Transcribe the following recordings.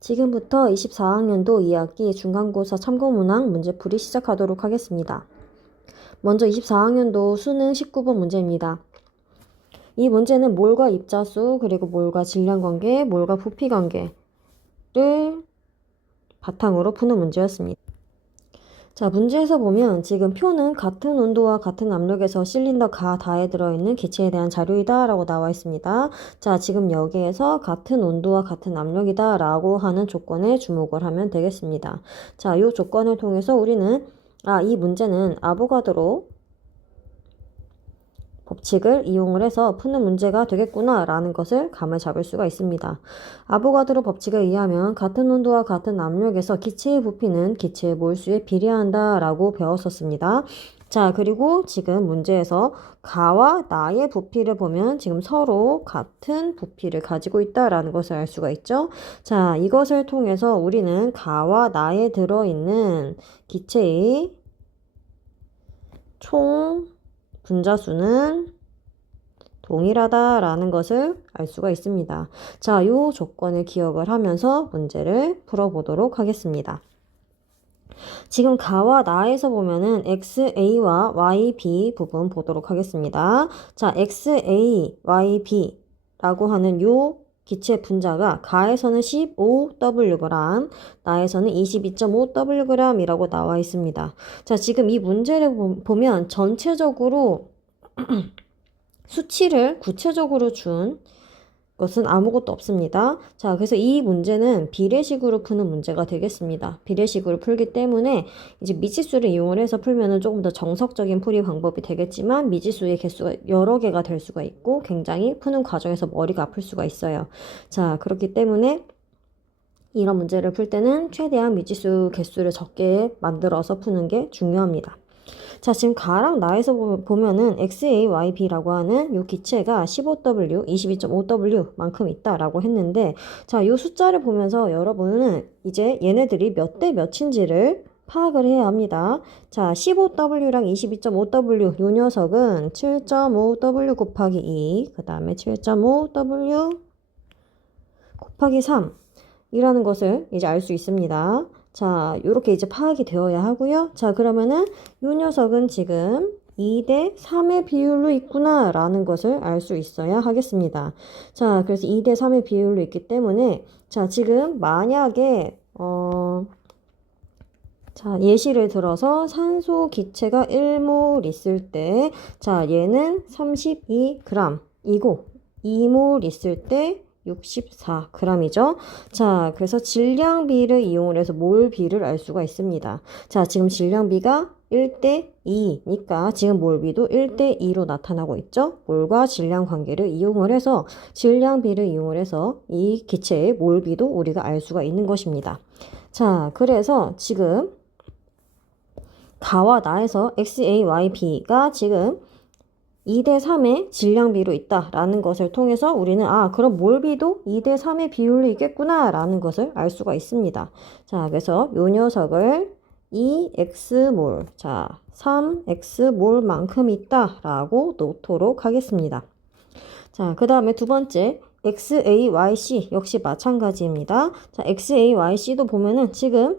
지금부터 24학년도 2학기 중간고사 참고문항 문제풀이 시작하도록 하겠습니다. 먼저 24학년도 수능 19번 문제입니다. 이 문제는 몰과 입자수, 그리고 몰과 질량관계, 몰과 부피관계를 바탕으로 푸는 문제였습니다. 자, 문제에서 보면 지금 표는 같은 온도와 같은 압력에서 실린더 가 다에 들어있는 기체에 대한 자료이다 라고 나와 있습니다. 자, 지금 여기에서 같은 온도와 같은 압력이다 라고 하는 조건에 주목을 하면 되겠습니다. 자, 이 조건을 통해서 우리는 이 문제는 아보가드로 법칙을 이용을 해서 푸는 문제가 되겠구나 라는 것을 감을 잡을 수가 있습니다. 아보가드로 법칙에 의하면 같은 온도와 같은 압력에서 기체의 부피는 기체의 몰수에 비례한다 라고 배웠었습니다. 자, 그리고 지금 문제에서 가와 나의 부피를 보면 지금 서로 같은 부피를 가지고 있다라는 것을 알 수가 있죠. 자, 이것을 통해서 우리는 가와 나에 들어있는 기체의 총 분자수는 동일하다라는 것을 알 수가 있습니다. 자, 이 조건을 기억을 하면서 문제를 풀어보도록 하겠습니다. 지금 가와 나에서 보면은 XA와 YB 부분 보도록 하겠습니다. 자, XA, YB 라고 하는 요 기체 분자가 가에서는 15Wg, 나에서는 22.5Wg 이라고 나와 있습니다. 자, 지금 이 문제를 보면 전체적으로 수치를 구체적으로 준 것은 아무것도 없습니다. 자, 그래서 이 문제는 비례식으로 푸는 문제가 되겠습니다. 비례식으로 풀기 때문에 이제 미지수를 이용을 해서 풀면은 조금 더 정석적인 풀이 방법이 되겠지만 미지수의 개수가 여러 개가 될 수가 있고 굉장히 푸는 과정에서 머리가 아플 수가 있어요. 자, 그렇기 때문에 이런 문제를 풀 때는 최대한 미지수 개수를 적게 만들어서 푸는 게 중요합니다. 자, 지금 가랑 나에서 보면은 XAYB라고 하는 요 기체가 15W, 22.5W 만큼 있다라고 했는데, 자, 요 숫자를 보면서 여러분은 이제 얘네들이 몇 대 몇인지를 파악을 해야 합니다. 자, 15W랑 22.5W 요 녀석은 7.5W 곱하기 2, 그 다음에 7.5W 곱하기 3 이라는 것을 이제 알 수 있습니다. 자, 요렇게 이제 파악이 되어야 하고요. 자, 그러면은 요 녀석은 지금 2대 3의 비율로 있구나 라는 것을 알 수 있어야 하겠습니다. 자, 그래서 2대 3의 비율로 있기 때문에 자, 지금 만약에 자, 예시를 들어서 산소 기체가 1몰 있을 때 자, 얘는 32g이고 2몰 있을 때 64g이죠. 자, 그래서 질량비를 이용을 해서 몰비를 알 수가 있습니다. 자, 지금 질량비가 1대 2니까 지금 몰비도 1대 2로 나타나고 있죠. 몰과 질량 관계를 이용을 해서 질량비를 이용을 해서 이 기체의 몰비도 우리가 알 수가 있는 것입니다. 자, 그래서 지금 가와 나에서 XAYB가 지금 2대 3의 질량비로 있다라는 것을 통해서 우리는 그럼 몰비도 2대 3의 비율로 있겠구나 라는 것을 알 수가 있습니다. 자, 그래서 요 녀석을 2x몰, 자, 3x몰만큼 있다라고 놓도록 하겠습니다. 자, 그 다음에 두 번째 XAYC 역시 마찬가지입니다. 자, XAYC도 보면은 지금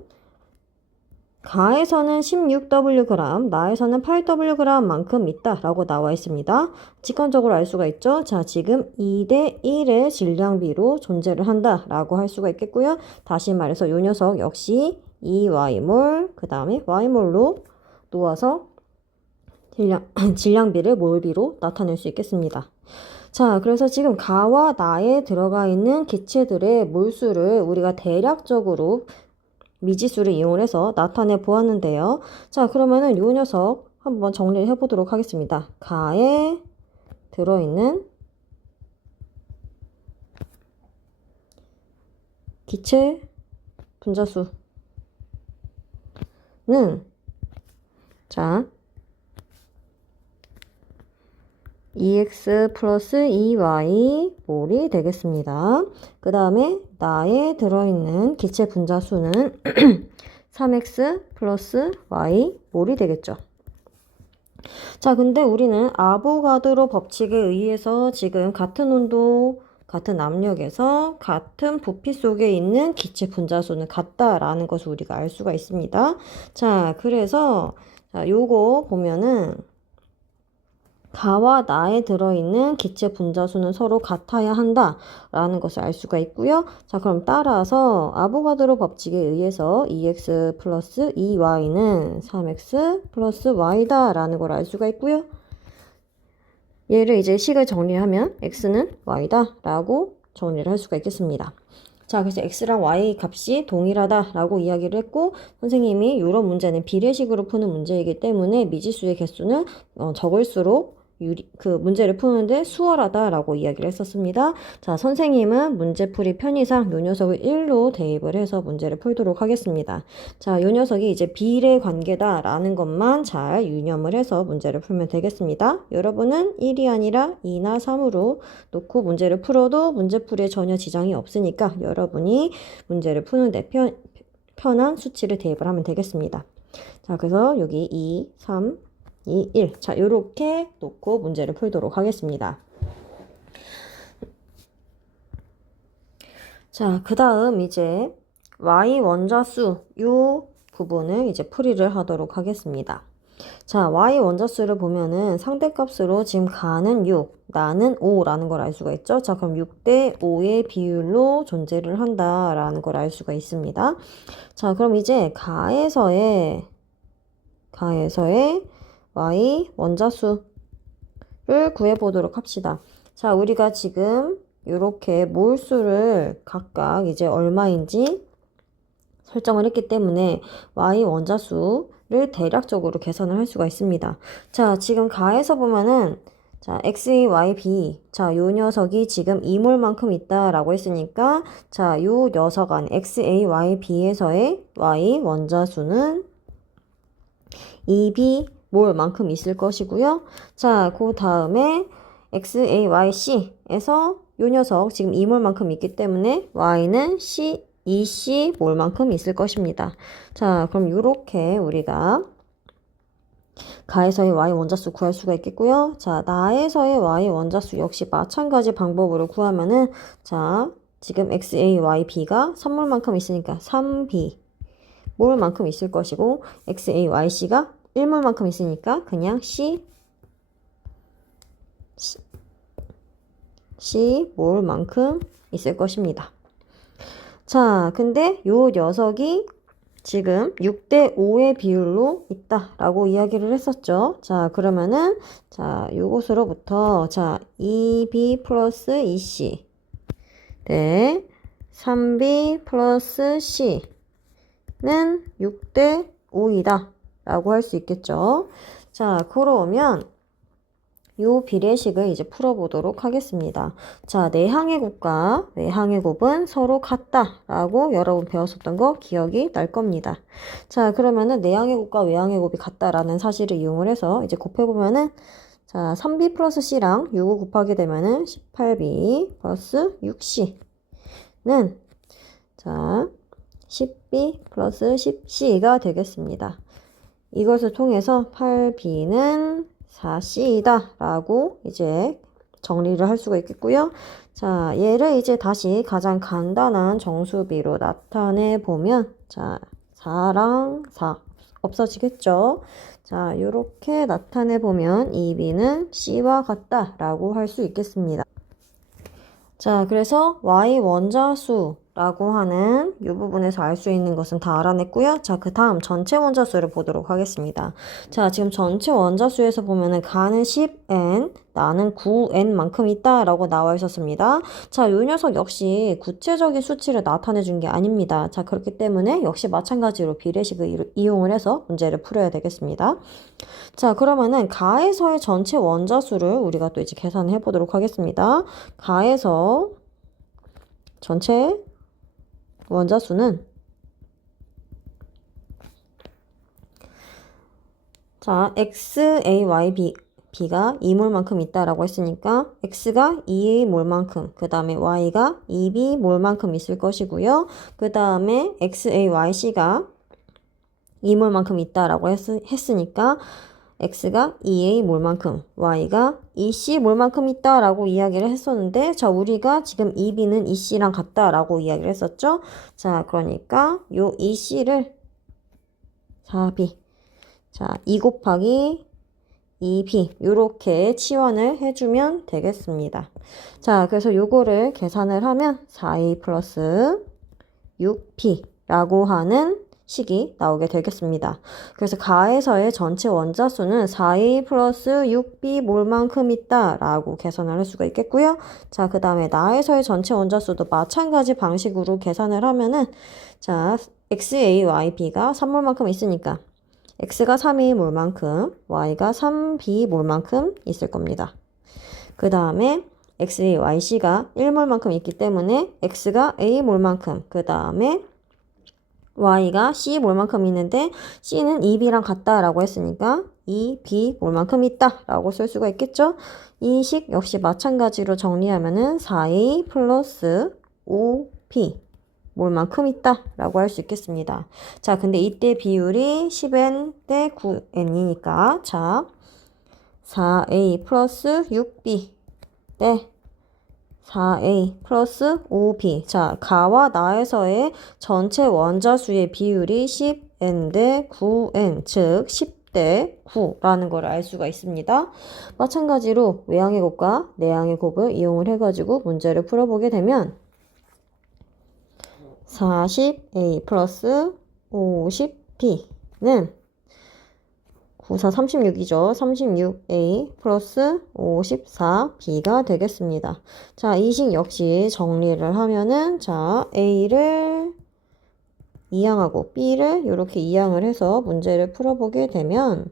가에서는 16Wg, 나에서는 8Wg 만큼 있다라고 나와 있습니다. 직관적으로 알 수가 있죠. 자, 지금 2대 1의 질량비로 존재를 한다라고 할 수가 있겠고요. 다시 말해서 이 녀석 역시 2Y몰, 그 다음에 Y몰로 놓아서 질량비를 몰비로 나타낼 수 있겠습니다. 자, 그래서 지금 가와 나에 들어가 있는 기체들의 몰수를 우리가 대략적으로 미지수를 이용해서 나타내 보았는데요. 자, 그러면은 요 녀석 한번 정리를 해보도록 하겠습니다. 가에 들어있는 기체 분자수는 자 2x 플러스 2y 몰이 되겠습니다. 그 다음에 나에 들어있는 기체 분자수는 3x 플러스 y 몰이 되겠죠. 자, 근데 우리는 아보가드로 법칙에 의해서 지금 같은 온도, 같은 압력에서 같은 부피 속에 있는 기체 분자수는 같다라는 것을 우리가 알 수가 있습니다. 자, 그래서 자, 요거 보면은 가와 나에 들어있는 기체 분자수는 서로 같아야 한다라는 것을 알 수가 있고요. 자, 그럼 따라서 아보가드로 법칙에 의해서 2x 플러스 2y는 3x 플러스 y다라는 걸 알 수가 있고요. 얘를 이제 식을 정리하면 x는 y다라고 정리를 할 수가 있겠습니다. 자, 그래서 x랑 y 값이 동일하다라고 이야기를 했고, 선생님이 이런 문제는 비례식으로 푸는 문제이기 때문에 미지수의 개수는 적을수록 그 문제를 푸는데 수월하다라고 이야기를 했었습니다. 자, 선생님은 문제풀이 편의상 요 녀석을 1로 대입을 해서 문제를 풀도록 하겠습니다. 자, 요 녀석이 이제 비례 관계다라는 것만 잘 유념을 해서 문제를 풀면 되겠습니다. 여러분은 1이 아니라 2나 3으로 놓고 문제를 풀어도 문제풀이에 전혀 지장이 없으니까 여러분이 문제를 푸는데 편한 수치를 대입을 하면 되겠습니다. 자, 그래서 여기 2, 3, 2, 1. 자, 요렇게 놓고 문제를 풀도록 하겠습니다. 자, 그 다음 이제 y 원자수 요 부분을 이제 풀이를 하도록 하겠습니다. 자, y 원자수를 보면은 상대값으로 지금 가는 6, 나는 5라는 걸 알 수가 있죠. 자, 그럼 6대 5의 비율로 존재를 한다라는 걸 알 수가 있습니다. 자, 그럼 이제 가에서의 y 원자수를 구해보도록 합시다. 자, 우리가 지금 이렇게 몰수를 각각 이제 얼마인지 설정을 했기 때문에 y 원자수를 대략적으로 계산을 할 수가 있습니다. 자, 지금 가에서 보면은 자, xa, y, b. 자, 요 녀석이 지금 2몰만큼 있다라고 했으니까 자, 요 녀석 안 xa, y, b에서의 y 원자수는 2b 몰만큼 있을 것이고요. 자, 그 다음에 XAYC에서 요 녀석 지금 2몰만큼 있기 때문에 Y는 EC 몰만큼 있을 것입니다. 자, 그럼 이렇게 우리가 가에서의 Y 원자수 구할 수가 있겠고요. 자, 나에서의 Y 원자수 역시 마찬가지 방법으로 구하면은 자, 지금 XAYB가 3몰만큼 있으니까 3B 몰만큼 있을 것이고 XAYC가 1몰만큼 있으니까 그냥 C 몰만큼 있을 것입니다. 자, 근데 요 녀석이 지금 6대 5의 비율로 있다라고 이야기를 했었죠. 자, 그러면은 자, 요것으로부터 자, 2B 플러스 2C 네, 3B 플러스 C는 6대 5이다 라고 할 수 있겠죠. 자, 그러면 요 비례식을 이제 풀어보도록 하겠습니다. 자, 내항의 곱과 외항의 곱은 서로 같다라고 여러분 배웠었던 거 기억이 날 겁니다. 자, 그러면은 내항의 곱과 외항의 곱이 같다라는 사실을 이용을 해서 이제 곱해보면은 자, 3b 플러스 c랑 6을 곱하게 되면은 18b 플러스 6c는 자, 10b 플러스 10c가 되겠습니다. 이것을 통해서 8b는 4c이다 라고 이제 정리를 할 수가 있겠고요. 자, 얘를 이제 다시 가장 간단한 정수비로 나타내 보면 자, 4랑 4 없어지겠죠. 자, 요렇게 나타내 보면 2b는 c와 같다 라고 할 수 있겠습니다. 자, 그래서 y 원자수라고 하는 이 부분에서 알 수 있는 것은 다 알아냈고요. 자, 그 다음 전체 원자수를 보도록 하겠습니다. 자, 지금 전체 원자수에서 보면은 가는 10n, 나는 9n만큼 있다라고 나와 있었습니다. 자, 이 녀석 역시 구체적인 수치를 나타내 준 게 아닙니다. 자, 그렇기 때문에 역시 마찬가지로 비례식을 이용을 해서 문제를 풀어야 되겠습니다. 자, 그러면은 가에서의 전체 원자수를 우리가 또 이제 계산해 보도록 하겠습니다. 가에서 전체 원자수는 자, XAYB가 2몰만큼 있다라고 했으니까 X가 2몰만큼, 그 다음에 Y가 2B몰만큼 있을 것이고요. 그 다음에 XAYC가 2몰만큼 있다라고 했으니까 x가 2a 몰만큼, y가 2c 몰만큼 있다라고 이야기를 했었는데, 자, 우리가 지금 2b는 2c랑 같다라고 이야기를 했었죠? 자, 그러니까 요 2c를 4b. 자, 2 곱하기 2b 요렇게 치환을 해주면 되겠습니다. 자, 그래서 요거를 계산을 하면 4a 플러스 6b라고 하는 식이 나오게 되겠습니다. 그래서 가에서의 전체 원자수는 4a 플러스 6b 몰만큼 있다라고 계산을 할 수가 있겠고요. 자, 그 다음에 나에서의 전체 원자수도 마찬가지 방식으로 계산을 하면은 자, xa, yb가 3몰만큼 있으니까 x가 3a 몰만큼, y가 3b 몰만큼 있을 겁니다. 그 다음에 xa, yc가 1몰만큼 있기 때문에 x가 a 몰만큼, 그 다음에 y가 c 몰만큼 있는데 c는 2b랑 같다라고 했으니까 2b 몰만큼 있다라고 쓸 수가 있겠죠? 이 식 역시 마찬가지로 정리하면은 4a 플러스 5b 몰만큼 있다라고 할 수 있겠습니다. 자, 근데 이때 비율이 10n 대 9n이니까 자, 4a 플러스 6b 대 4a 플러스 5b. 자, 가와 나에서의 전체 원자수의 비율이 10n 대 9n, 즉 10대 9라는 걸 알 수가 있습니다. 마찬가지로 외항의 곱과 내항의 곱을 이용을 해가지고 문제를 풀어보게 되면 40a 플러스 50b는 94, 36이죠. 36a 플러스 54b가 되겠습니다. 자, 이 식 역시 정리를 하면은 자, a를 2항하고 b를 이렇게 2항을 해서 문제를 풀어보게 되면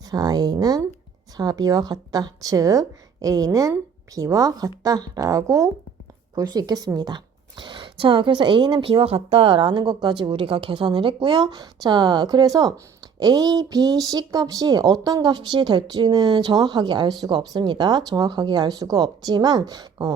4a는 4b와 같다. 즉 a는 b와 같다라고 볼 수 있겠습니다. 자, 그래서 a는 b와 같다라는 것까지 우리가 계산을 했고요. 자, 그래서 a, b, c 값이 어떤 값이 될지는 정확하게 알 수가 없습니다. 정확하게 알 수가 없지만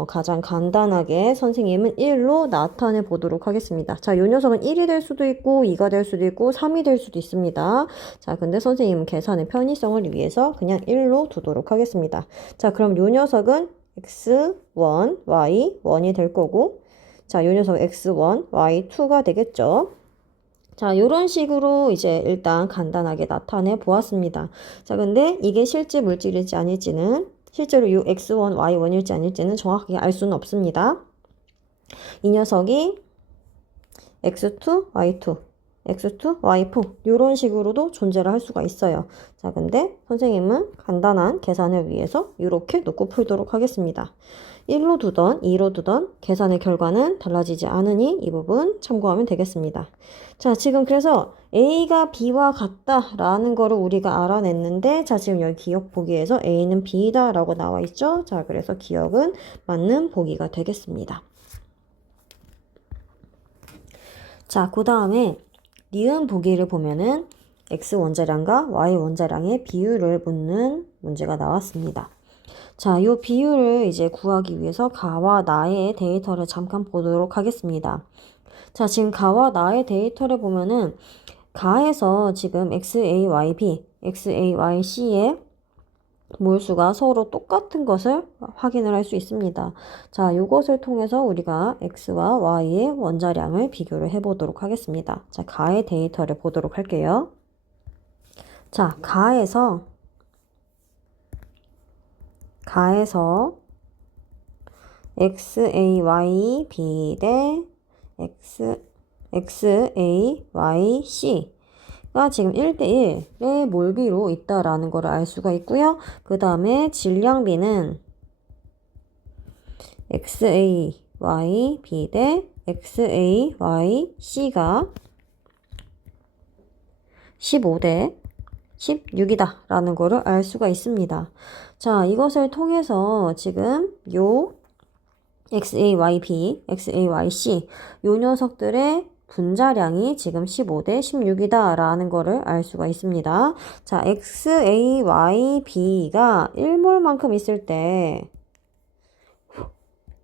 가장 간단하게 선생님은 1로 나타내 보도록 하겠습니다. 자, 요 녀석은 1이 될 수도 있고 2가 될 수도 있고 3이 될 수도 있습니다. 자, 근데 선생님은 계산의 편의성을 위해서 그냥 1로 두도록 하겠습니다. 자, 그럼 요 녀석은 x1, y1이 될 거고 자, 요 녀석 x1, y2가 되겠죠. 자, 요런 식으로 이제 일단 간단하게 나타내 보았습니다. 자, 근데 이게 실제 물질일지 아닐지는 실제로 요 x1, y1일지 아닐지는 정확하게 알 수는 없습니다. 이 녀석이 x2, y2, x2, y4 요런 식으로도 존재를 할 수가 있어요. 자, 근데 선생님은 간단한 계산을 위해서 이렇게 놓고 풀도록 하겠습니다. 1로 두던 2로 두던 계산의 결과는 달라지지 않으니 이 부분 참고하면 되겠습니다. 자, 지금 그래서 A가 B와 같다라는 거를 우리가 알아냈는데 자, 지금 여기 기억 보기에서 A는 B다 라고 나와 있죠. 자, 그래서 기억은 맞는 보기가 되겠습니다. 자, 그 다음에 니은 보기를 보면은 X 원자량과 Y 원자량의 비율을 묻는 문제가 나왔습니다. 자, 이 비율을 이제 구하기 위해서 가와 나의 데이터를 잠깐 보도록 하겠습니다. 자, 지금 가와 나의 데이터를 보면은 가에서 지금 XAYB, XAYC의 몰수가 서로 똑같은 것을 확인을 할 수 있습니다. 자, 이것을 통해서 우리가 X와 Y의 원자량을 비교를 해보도록 하겠습니다. 자, 가의 데이터를 보도록 할게요. 자, 가에서 XAYB 대 XAYC가 지금 1대1의 몰비로 있다라는 것을 알 수가 있고요. 그 다음에 질량비는 XAYB 대 XAYC가 15대 16이다 라는 거를 알 수가 있습니다. 자, 이것을 통해서 지금 요 XAYB, XAYC 요 녀석들의 분자량이 지금 15대 16이다 라는 거를 알 수가 있습니다. 자, XAYB가 1몰만큼 있을 때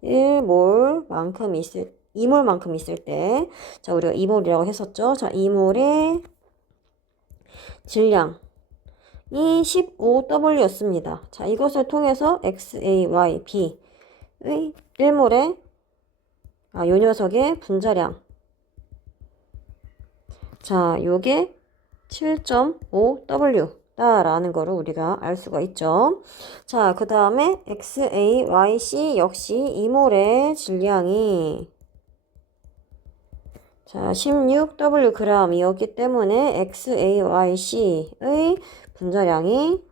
2몰만큼 있을 때 자, 우리가 2몰이라고 했었죠. 자, 2몰의 질량 이 15W였습니다. 자, 이것을 통해서 XAY, B의 1몰의 요 녀석의 분자량. 자, 요게 7.5W 라는 거를 우리가 알 수가 있죠. 자, 그 다음에 XAYC 역시 2몰의 질량이 자, 16Wg이었기 때문에 XAYC의 분자량이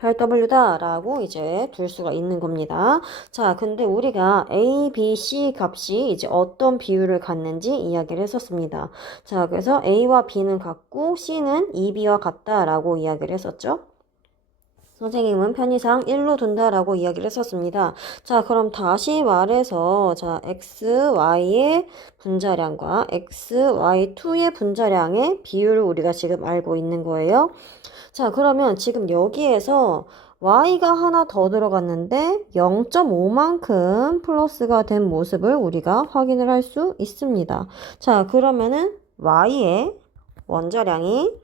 8W다 라고 이제 둘 수가 있는 겁니다. 자, 근데 우리가 A, B, C 값이 이제 어떤 비율을 갖는지 이야기를 했었습니다. 자, 그래서 A와 B는 같고 C는 2B와 같다 라고 이야기를 했었죠. 선생님은 편의상 1로 둔다라고 이야기를 했었습니다. 자, 그럼 다시 말해서 자, XY의 분자량과 XY2의 분자량의 비율을 우리가 지금 알고 있는 거예요. 자, 그러면 지금 여기에서 y가 하나 더 들어갔는데 0.5만큼 플러스가 된 모습을 우리가 확인을 할 수 있습니다. 자, 그러면은 y의 원자량이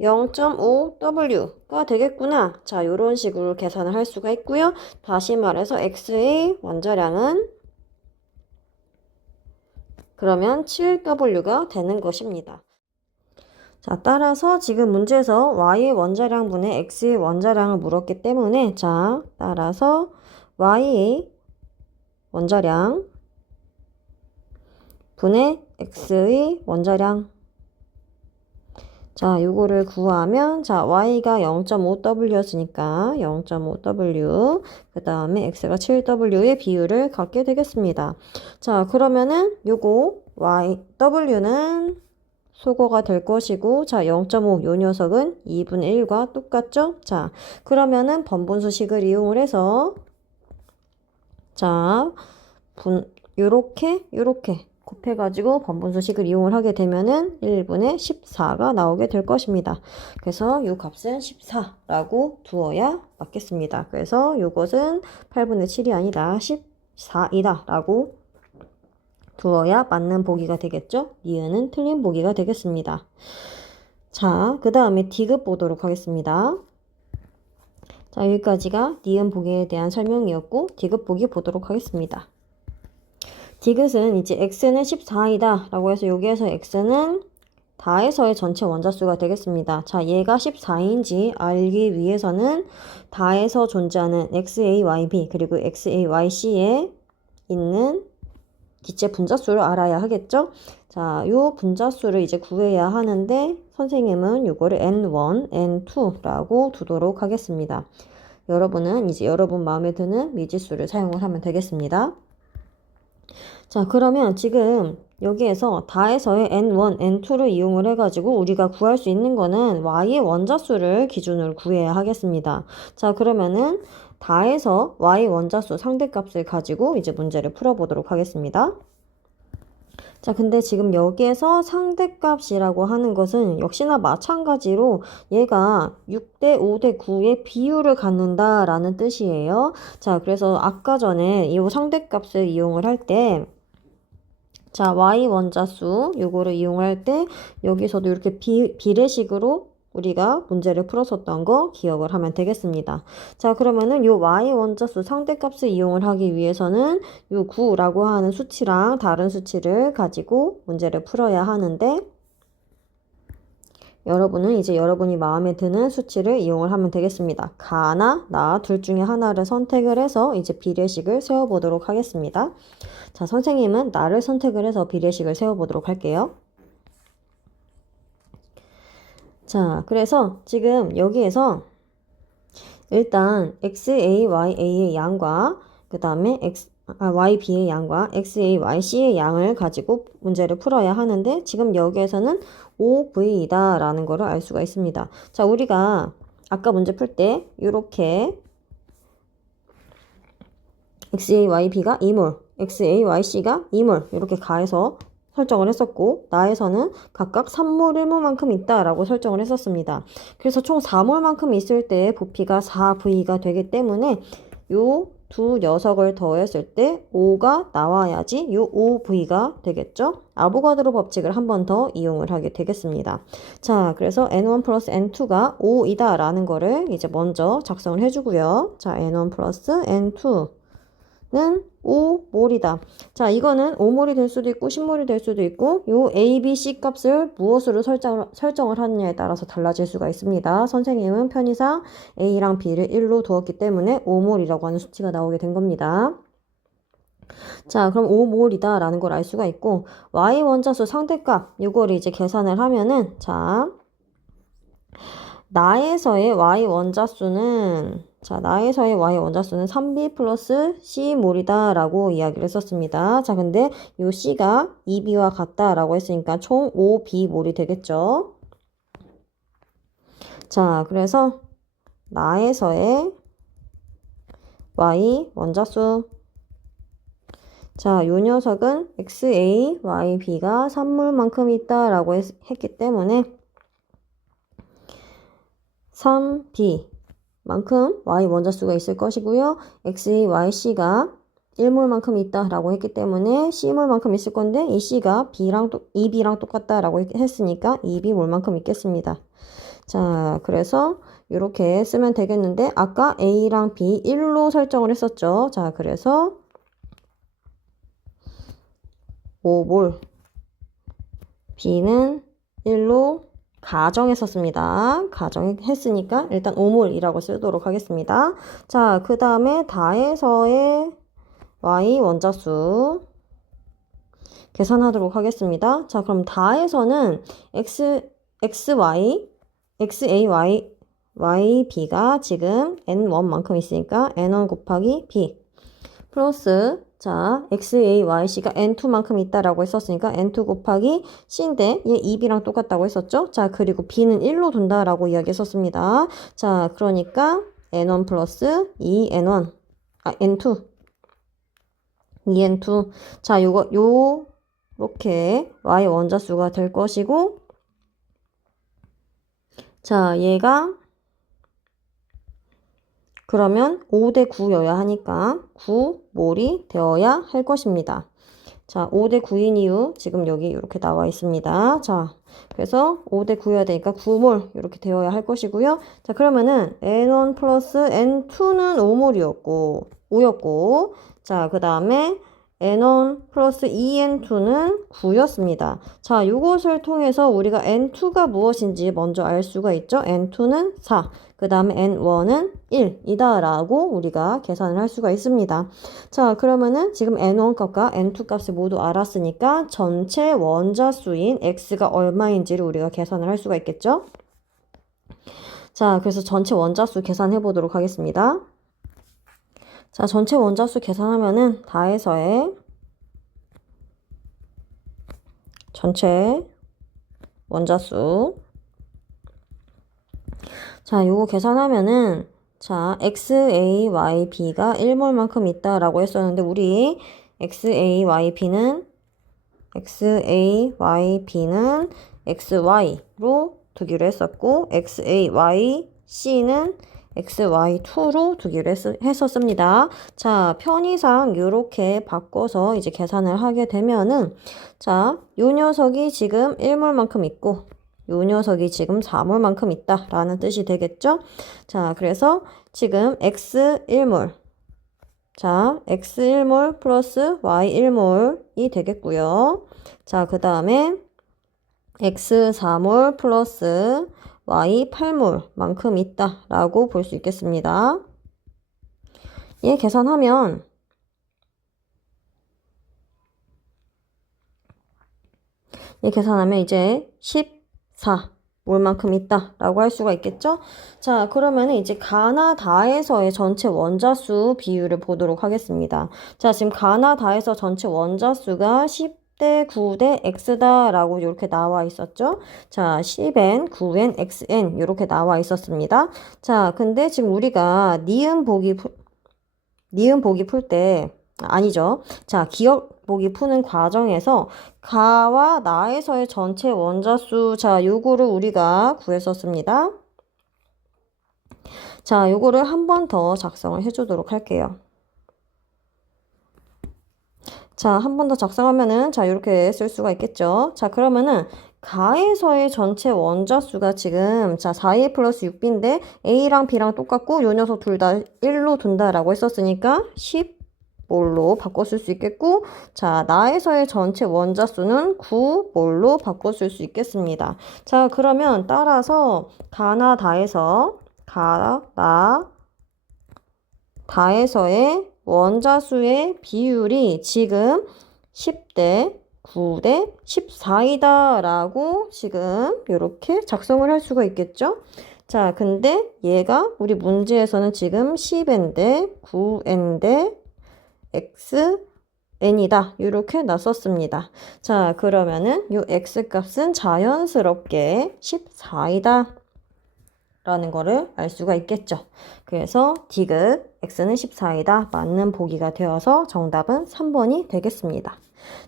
0.5W가 되겠구나. 자, 요런 식으로 계산을 할 수가 있고요. 다시 말해서 X의 원자량은 그러면 7W가 되는 것입니다. 자, 따라서 지금 문제에서 Y의 원자량분의 X의 원자량을 물었기 때문에 자, 따라서 Y의 원자량 분의 X의 원자량 자, 요거를 구하면, 자, y가 0.5w였으니까 0.5w, 그 다음에 x가 7w의 비율을 갖게 되겠습니다. 자, 그러면은 요거 w는 소거가 될 것이고, 자, 0.5 요 녀석은 2분의 1과 똑같죠? 자, 그러면은 번분수식을 이용을 해서, 자, 요렇게 곱해가지고 번분수식을 이용을 하게 되면은 1분의 14가 나오게 될 것입니다. 그래서 이 값은 14라고 두어야 맞겠습니다. 그래서 이것은 8분의 7이 아니라 14이다 라고 두어야 맞는 보기가 되겠죠? 니은은 틀린 보기가 되겠습니다. 자, 그 다음에 D급 보도록 하겠습니다. 자, 여기까지가 니은 보기에 대한 설명이었고 D급 보기 보도록 하겠습니다. D급은 이제 x는 14이다 라고 해서 여기에서 x는 다에서의 전체 원자수가 되겠습니다. 자, 얘가 14인지 알기 위해서는 다에서 존재하는 XAYB 그리고 XAYC에 있는 기체 분자수를 알아야 하겠죠? 자, 요 분자수를 이제 구해야 하는데 선생님은 요거를 N1, N2라고 두도록 하겠습니다. 여러분은 이제 여러분 마음에 드는 미지수를 사용을 하면 되겠습니다. 자, 그러면 지금 여기에서 다에서의 n1, n2를 이용을 해가지고 우리가 구할 수 있는 거는 y의 원자수를 기준으로 구해야 하겠습니다. 자, 그러면은 다에서 y 원자수 상대값을 가지고 이제 문제를 풀어보도록 하겠습니다. 자, 근데 지금 여기에서 상대값이라고 하는 것은 역시나 마찬가지로 얘가 6대 5대 9의 비율을 갖는다라는 뜻이에요. 자, 그래서 아까 전에 이 상대값을 이용을 할 때 자, y 원자수 요거를 이용할 때 여기서도 이렇게 비례식으로 우리가 문제를 풀었었던 거 기억을 하면 되겠습니다. 자, 그러면은 요 y 원자수 상대값을 이용을 하기 위해서는 요 9라고 하는 수치랑 다른 수치를 가지고 문제를 풀어야 하는데 여러분은 이제 여러분이 마음에 드는 수치를 이용을 하면 되겠습니다. 가나 나 둘 중에 하나를 선택을 해서 이제 비례식을 세워보도록 하겠습니다. 자, 선생님은 나를 선택을 해서 비례식을 세워보도록 할게요. 자, 그래서 지금 여기에서 일단 XAYA의 양과 그 다음에 YB의 양과 XAYC의 양을 가지고 문제를 풀어야 하는데 지금 여기에서는 OV이다 라는 거를 알 수가 있습니다. 자, 우리가 아까 문제 풀 때 이렇게 XAYB가 2몰, XAYC가 2몰 이렇게 가해서 설정을 했었고 나에서는 각각 3몰, 1몰만큼 있다라고 설정을 했었습니다. 그래서 총 4몰만큼 있을 때 부피가 4V가 되기 때문에 요 두 녀석을 더했을 때 5가 나와야지 요 5V가 되겠죠? 아보가드로 법칙을 한 번 더 이용을 하게 되겠습니다. 자, 그래서 N1 플러스 N2가 5이다 라는 거를 이제 먼저 작성을 해주고요. 자, N1 플러스 N2는 5몰이다. 자, 이거는 5몰이 될 수도 있고 10몰이 될 수도 있고 요 A, B, C 값을 무엇으로 설정을 하느냐에 따라서 달라질 수가 있습니다. 선생님은 편의상 A랑 B를 1로 두었기 때문에 5몰이라고 하는 수치가 나오게 된 겁니다. 자, 그럼 5몰이다 라는 걸 알 수가 있고 Y 원자수 상대값 이거를 이제 계산을 하면은 자, 나에서의 Y 원자수는 3B 플러스 C몰이다 라고 이야기를 했었습니다. 자, 근데 요 C가 2B와 같다 라고 했으니까 총 5B몰이 되겠죠. 자, 그래서 나에서의 Y 원자수. 자, 요 녀석은 XA, YB가 3몰만큼 있다 라고 했기 때문에 3B만큼 Y 원자수가 있을 것이고요. XA, YC가 1몰만큼 있다 라고 했기 때문에 C몰만큼 있을 건데 이 C가 2B랑 똑같다 라고 했으니까 2B몰만큼 있겠습니다. 자, 그래서 이렇게 쓰면 되겠는데 아까 A랑 B 1로 설정을 했었죠. 자, 그래서 5몰 B는 1로 가정했었습니다. 가정했으니까 일단 5몰이라고 쓰도록 하겠습니다. 자, 그 다음에 다에서의 Y 원자수 계산하도록 하겠습니다. 자, 그럼 다에서는 XY, YB가 지금 N1만큼 있으니까 N1 곱하기 B 플러스 자, XAYC가 N2만큼 있다라고 했었으니까 N2 곱하기 C인데 얘 2B랑 똑같다고 했었죠? 자, 그리고 B는 1로 둔다라고 이야기했었습니다. 자, 그러니까 N1 플러스 2N1, N2, 2N2. 자, 요렇게 Y 원자수가 될 것이고 자, 얘가 그러면 5대 9여야 하니까 9몰이 되어야 할 것입니다. 자, 5대 9인 이유 지금 여기 이렇게 나와 있습니다. 자, 그래서 5대 9여야 되니까 9몰 이렇게 되어야 할 것이고요. 자, 그러면은 N1 플러스 N2는 5였고 자, 그 다음에 N1 플러스 2N2는 9였습니다. 자, 이것을 통해서 우리가 N2가 무엇인지 먼저 알 수가 있죠. N2는 4, 그 다음에 N1은 1이다 라고 우리가 계산을 할 수가 있습니다. 자, 그러면은 지금 N1 값과 N2 값을 모두 알았으니까 전체 원자수인 X가 얼마인지를 우리가 계산을 할 수가 있겠죠. 자, 그래서 전체 원자수 계산해 보도록 하겠습니다. 자, 전체 원자수 계산하면은 다에서의 전체 원자수. 자, 요거 계산하면은 자, XAYB가 1몰만큼 있다라고 했었는데 우리 XAYB는 XY로 두기로 했었고 XAYC는 XY2로 두기로 했었습니다. 자, 편의상 이렇게 바꿔서 이제 계산을 하게 되면은 자, 요 녀석이 지금 1몰만큼 있고 요 녀석이 지금 4몰만큼 있다 라는 뜻이 되겠죠? 자, 그래서 지금 X1몰 자, X1몰 플러스 Y1몰이 되겠고요. 자, 그 다음에 X4몰 플러스 Y8몰만큼 있다라고 볼 수 있겠습니다. 얘 계산하면 이제 14몰만큼 있다라고 할 수가 있겠죠? 자, 그러면 이제 가나 다에서의 전체 원자수 비율을 보도록 하겠습니다. 자, 지금 가나 다에서 전체 원자수가 10대 9대 X다 라고 이렇게 나와 있었죠. 자, 10N, 9N, XN 이렇게 나와 있었습니다. 자, 근데 지금 우리가 니은 보기 풀 때 아니죠. 자, 기억 보기 푸는 과정에서 가와 나에서의 전체 원자수 자, 요거를 우리가 구했었습니다. 자, 요거를 한 번 더 작성을 해주도록 할게요. 자, 한 번 더 작성하면은, 자, 이렇게 쓸 수가 있겠죠. 자, 그러면은, 가에서의 전체 원자수가 지금, 자, 4a 플러스 6b인데, a랑 b랑 똑같고, 요 녀석 둘 다 1로 둔다라고 했었으니까, 10몰로 바꿔 쓸 수 있겠고, 자, 나에서의 전체 원자수는 9몰로 바꿔 쓸 수 있겠습니다. 자, 그러면 따라서, 가나 다에서, 다에서의 원자수의 비율이 지금 10대 9대 14이다 라고 지금 이렇게 작성을 할 수가 있겠죠. 자, 근데 얘가 우리 문제에서는 지금 10n대 9n대 xn이다 이렇게 놨었습니다. 자, 그러면은 요 x값은 자연스럽게 14이다 라는 거를 알 수가 있겠죠. 그래서 디귿 x는 14이다 맞는 보기가 되어서 정답은 3번이 되겠습니다.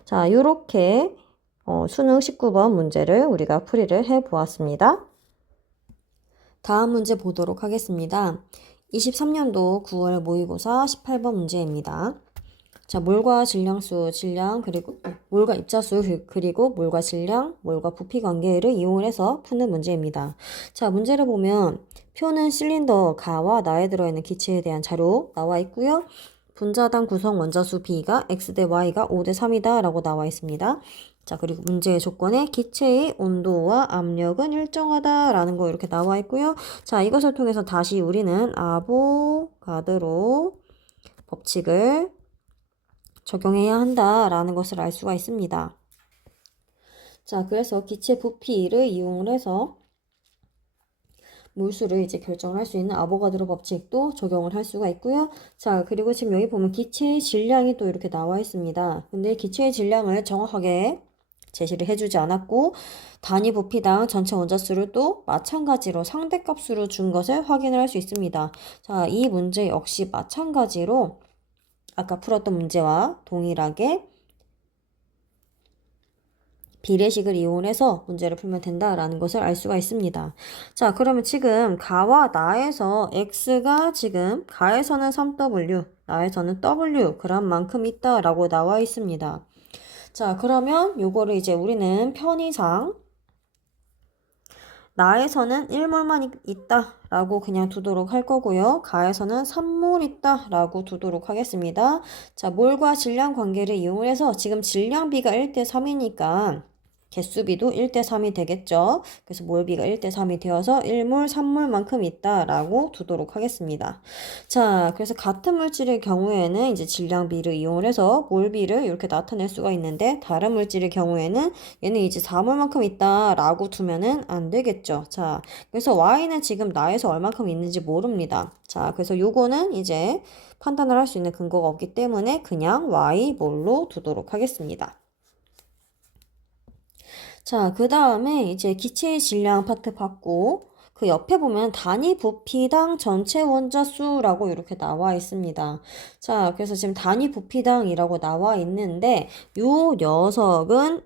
자, 이렇게 수능 19번 문제를 우리가 풀이를 해 보았습니다. 다음 문제 보도록 하겠습니다. 23년도 9월 모의고사 18번 문제입니다. 자, 몰과 질량수, 그리고 몰과 입자수, 그리고 몰과 질량, 몰과 부피 관계를 이용을 해서 푸는 문제입니다. 자, 문제를 보면 표는 실린더 가와 나에 들어있는 기체에 대한 자료 나와 있고요. 분자당 구성 원자수 B가 X 대 Y가 5 대 3이다 라고 나와 있습니다. 자, 그리고 문제의 조건에 기체의 온도와 압력은 일정하다 라는 거 이렇게 나와 있고요. 자, 이것을 통해서 다시 우리는 아보가드로 법칙을 적용해야 한다라는 것을 알 수가 있습니다. 자, 그래서 기체 부피를 이용을 해서 물수를 이제 결정을 할 수 있는 아보가드로 법칙도 적용을 할 수가 있고요. 자, 그리고 지금 여기 보면 기체의 질량이 또 이렇게 나와 있습니다. 근데 기체의 질량을 정확하게 제시를 해주지 않았고 단위 부피당 전체 원자수를 또 마찬가지로 상대값으로 준 것을 확인을 할 수 있습니다. 자, 이 문제 역시 마찬가지로 아까 풀었던 문제와 동일하게 비례식을 이용해서 문제를 풀면 된다라는 것을 알 수가 있습니다. 자, 그러면 지금 가와 나에서 x가 지금 가에서는 3w, 나에서는 w g만큼 있다라고 나와 있습니다. 자, 그러면 요거를 이제 우리는 편의상 나에서는 1몰만 있다 라고 그냥 두도록 할 거고요. 가에서는 3몰 있다 라고 두도록 하겠습니다. 자, 몰과 질량 관계를 이용해서 지금 질량비가 1대 3이니까 개수비도 1대 3이 되겠죠. 그래서 몰비가 1대 3이 되어서 1몰, 3몰만큼 있다라고 두도록 하겠습니다. 자, 그래서 같은 물질의 경우에는 이제 질량비를 이용해서 몰비를 이렇게 나타낼 수가 있는데 다른 물질의 경우에는 얘는 이제 4몰만큼 있다라고 두면은 안 되겠죠. 자, 그래서 y는 지금 나에서 얼만큼 있는지 모릅니다. 자, 그래서 요거는 이제 판단을 할 수 있는 근거가 없기 때문에 그냥 y몰로 두도록 하겠습니다. 자, 그 다음에 이제 기체의 질량 파트 받고 그 옆에 보면 단위 부피당 전체 원자수라고 이렇게 나와 있습니다. 자, 그래서 지금 단위 부피당이라고 나와 있는데 요 녀석은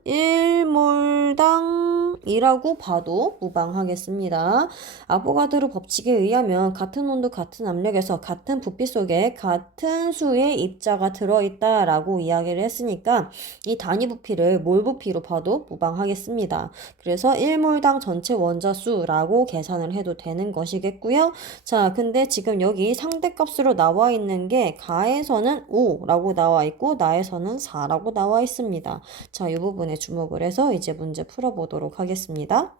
1몰당이라고 봐도 무방하겠습니다. 아보가드로 법칙에 의하면 같은 온도 같은 압력에서 같은 부피 속에 같은 수의 입자가 들어있다라고 이야기를 했으니까 이 단위 부피를 몰 부피로 봐도 무방하겠습니다. 그래서 1몰당 전체 원자수라고 계산을 해도 되는 것이겠고요. 자, 근데 지금 여기 상대값으로 나와 있는 게 가에서는 5라고 나와 있고 나에서는 4라고 나와 있습니다. 자, 이 부분에 주목을 해서 이제 문제 풀어보도록 하겠습니다.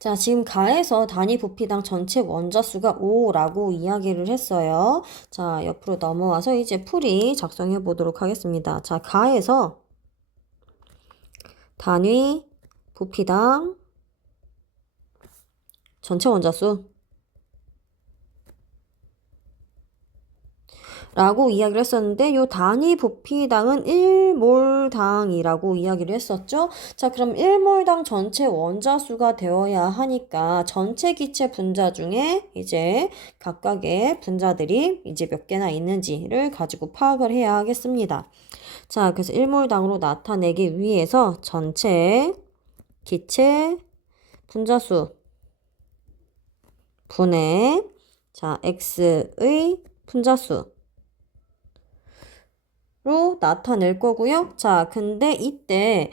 자, 지금 가에서 단위 부피당 전체 원자수가 5라고 이야기를 했어요. 자, 옆으로 넘어와서 이제 풀이 작성해 보도록 하겠습니다. 자, 가에서 단위 부피당 전체 원자수 라고 이야기를 했었는데 요 단위 부피당은 1몰당이라고 이야기를 했었죠. 자, 그럼 1몰당 전체 원자수가 되어야 하니까 전체 기체 분자 중에 이제 각각의 분자들이 이제 몇 개나 있는지를 가지고 파악을 해야 하겠습니다. 자, 그래서 1몰당으로 나타내기 위해서 전체 기체 분자수 분의 자, x의 분자수 나타낼 거고요. 자, 근데 이때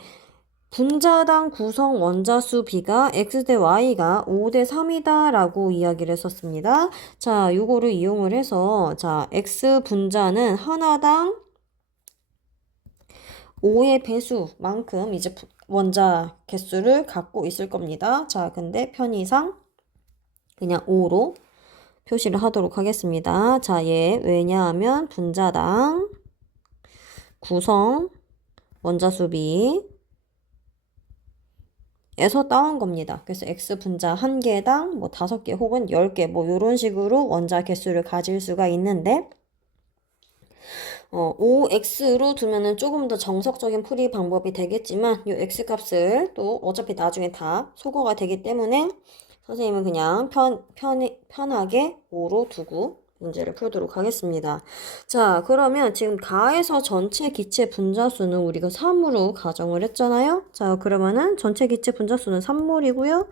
분자당 구성 원자수 B가 X 대 Y가 5 대 3이다 라고 이야기를 했었습니다. 자, 요거를 이용을 해서 자, X 분자는 하나당 5의 배수만큼 이제 원자 개수를 갖고 있을 겁니다. 자, 근데 편의상 그냥 5로 표시를 하도록 하겠습니다. 자, 얘 왜냐하면 분자당 구성 원자수 B에서 따온 겁니다. 그래서 X 분자 한 개당 뭐 5개 혹은 10개 뭐 이런 식으로 원자 개수를 가질 수가 있는데 5x로 두면은 조금 더 정석적인 풀이 방법이 되겠지만 이 x 값을 또 어차피 나중에 다 소거가 되기 때문에 선생님은 그냥 편하게 5로 두고 문제를 풀도록 하겠습니다. 자, 그러면 지금 가에서 전체 기체 분자수는 우리가 3으로 가정을 했잖아요. 자, 그러면은 전체 기체 분자수는 3몰이고요.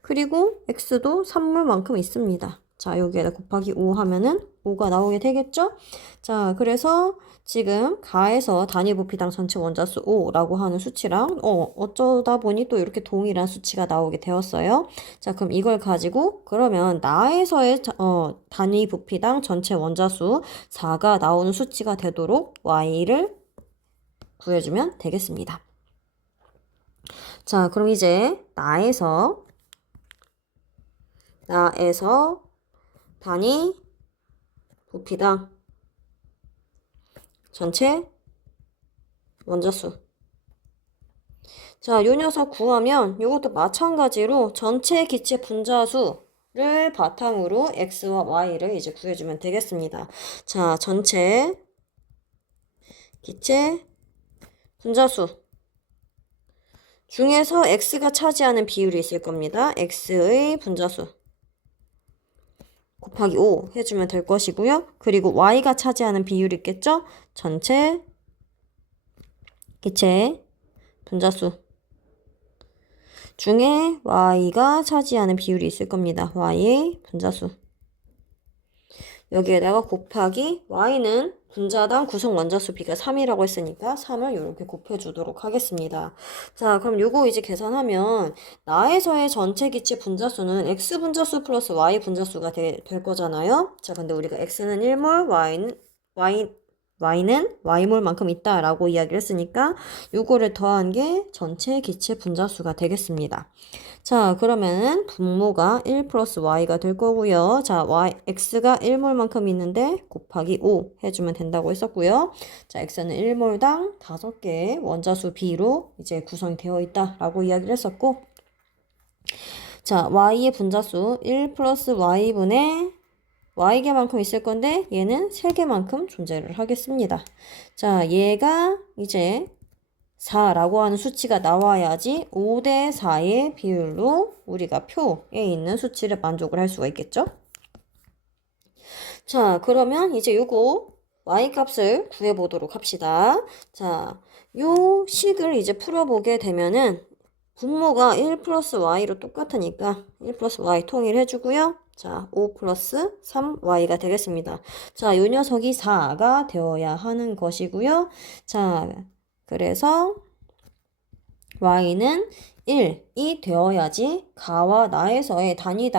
그리고 x도 3몰만큼 있습니다. 자, 여기에다 곱하기 5 하면은 5가 나오게 되겠죠? 자, 그래서 지금 가에서 단위 부피당 전체 원자수 5라고 하는 수치랑 어쩌다 보니 또 이렇게 동일한 수치가 나오게 되었어요. 자, 그럼 이걸 가지고 그러면 나에서의 단위 부피당 전체 원자수 4가 나오는 수치가 되도록 y를 구해주면 되겠습니다. 자, 그럼 이제 나에서 단위 부피당 전체 원자수. 자, 요 녀석 구하면 이것도 마찬가지로 전체 기체 분자수를 바탕으로 x와 y를 이제 구해주면 되겠습니다. 자, 전체 기체 분자수 중에서 x가 차지하는 비율이 있을 겁니다. x의 분자수 곱하기 5 해주면 될 것이고요. 그리고 y가 차지하는 비율이 있겠죠? 전체 기체 분자수 중에 y가 차지하는 비율이 있을 겁니다. y의 분자수. 여기에다가 곱하기 y는 분자당 구성 원자수 B가 3이라고 했으니까 3을 이렇게 곱해주도록 하겠습니다. 자, 그럼 요거 이제 계산하면 나에서의 전체 기체 분자수는 x 분자수 플러스 y 분자수가 될 거잖아요. 자, 근데 우리가 x는 1몰, y는 y몰만큼 있다라고 이야기를 했으니까 요거를 더한 게 전체 기체 분자수가 되겠습니다. 자, 그러면 분모가 1 플러스 y가 될 거고요. 자, x가 1몰만큼 있는데 곱하기 5 해주면 된다고 했었고요. 자, x는 1몰당 5개 원자수 B로 이제 구성이 되어 있다라고 이야기를 했었고, 자, y의 분자수 1 플러스 y분의 y개만큼 있을 건데 얘는 3개만큼 존재를 하겠습니다. 자, 얘가 이제 4라고 하는 수치가 나와야지 5 대 4의 비율로 우리가 표에 있는 수치를 만족을 할 수가 있겠죠? 자, 그러면 이제 요거 y값을 구해보도록 합시다. 자, 요 식을 이제 풀어보게 되면은 분모가 1 플러스 y로 똑같으니까 1 플러스 y 통일해주고요. 자, 5 플러스 3y가 되겠습니다. 자, 요 녀석이 4가 되어야 하는 것이고요. 자, 그래서 y는 1이 되어야지 가와 나에서의 단위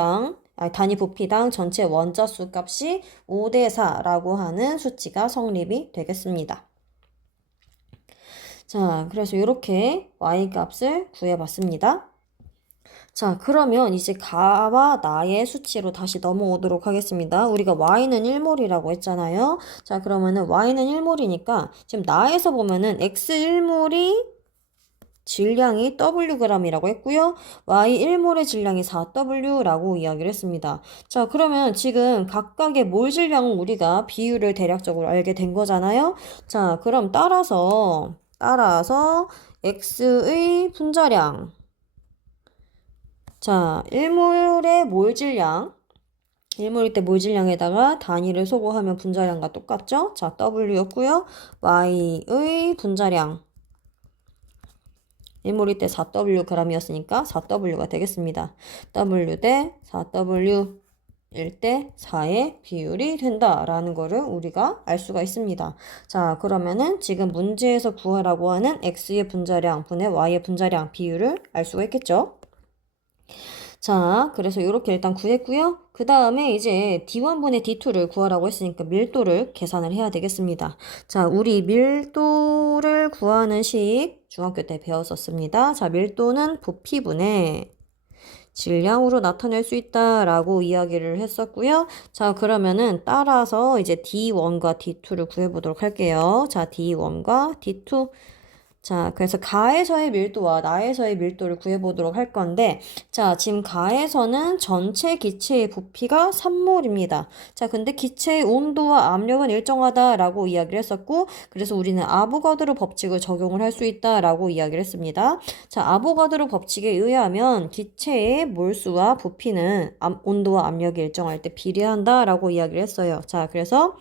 부피당 전체 원자수 값이 5 대 4라고 하는 수치가 성립이 되겠습니다. 자, 그래서 이렇게 y값을 구해봤습니다. 자, 그러면 이제 가와 나의 수치로 다시 넘어오도록 하겠습니다. 우리가 y는 1몰이라고 했잖아요. 자, 그러면은 y는 1몰이니까 지금 나에서 보면은 x 1몰이 질량이 wg이라고 했고요. y 1몰의 질량이 4w라고 이야기를 했습니다. 자, 그러면 지금 각각의 몰 질량은 우리가 비율을 대략적으로 알게 된 거잖아요. 자, 그럼 따라서 x의 분자량, 자, 1몰의 몰 질량, 1몰일 때 몰 질량에다가 단위를 소거하면 분자량과 똑같죠? 자, w였고요. y의 분자량 1몰일 때 4w g이었으니까 4w가 되겠습니다. w 대 4w. 1대 4의 비율이 된다라는 거를 우리가 알 수가 있습니다. 자, 그러면은 지금 문제에서 구하라고 하는 x의 분자량 분의 y의 분자량 비율을 알 수가 있겠죠? 자, 그래서 이렇게 일단 구했고요. 그 다음에 이제 D1분의 D2를 구하라고 했으니까 밀도를 계산을 해야 되겠습니다. 자, 우리 밀도를 구하는 식 중학교 때 배웠었습니다. 자, 밀도는 부피분의 질량으로 나타낼 수 있다라고 이야기를 했었고요. 자, 그러면은 따라서 이제 D1과 D2를 구해보도록 할게요. 자, D1과 D2. 자, 그래서 가에서의 밀도와 나에서의 밀도를 구해보도록 할 건데, 자, 지금 가에서는 전체 기체의 부피가 3몰입니다. 자, 근데 기체의 온도와 압력은 일정하다라고 이야기를 했었고, 그래서 우리는 아보가드로 법칙을 적용을 할 수 있다라고 이야기를 했습니다. 자, 아보가드로 법칙에 의하면 기체의 몰수와 부피는 온도와 압력이 일정할 때 비례한다라고 이야기를 했어요. 자, 그래서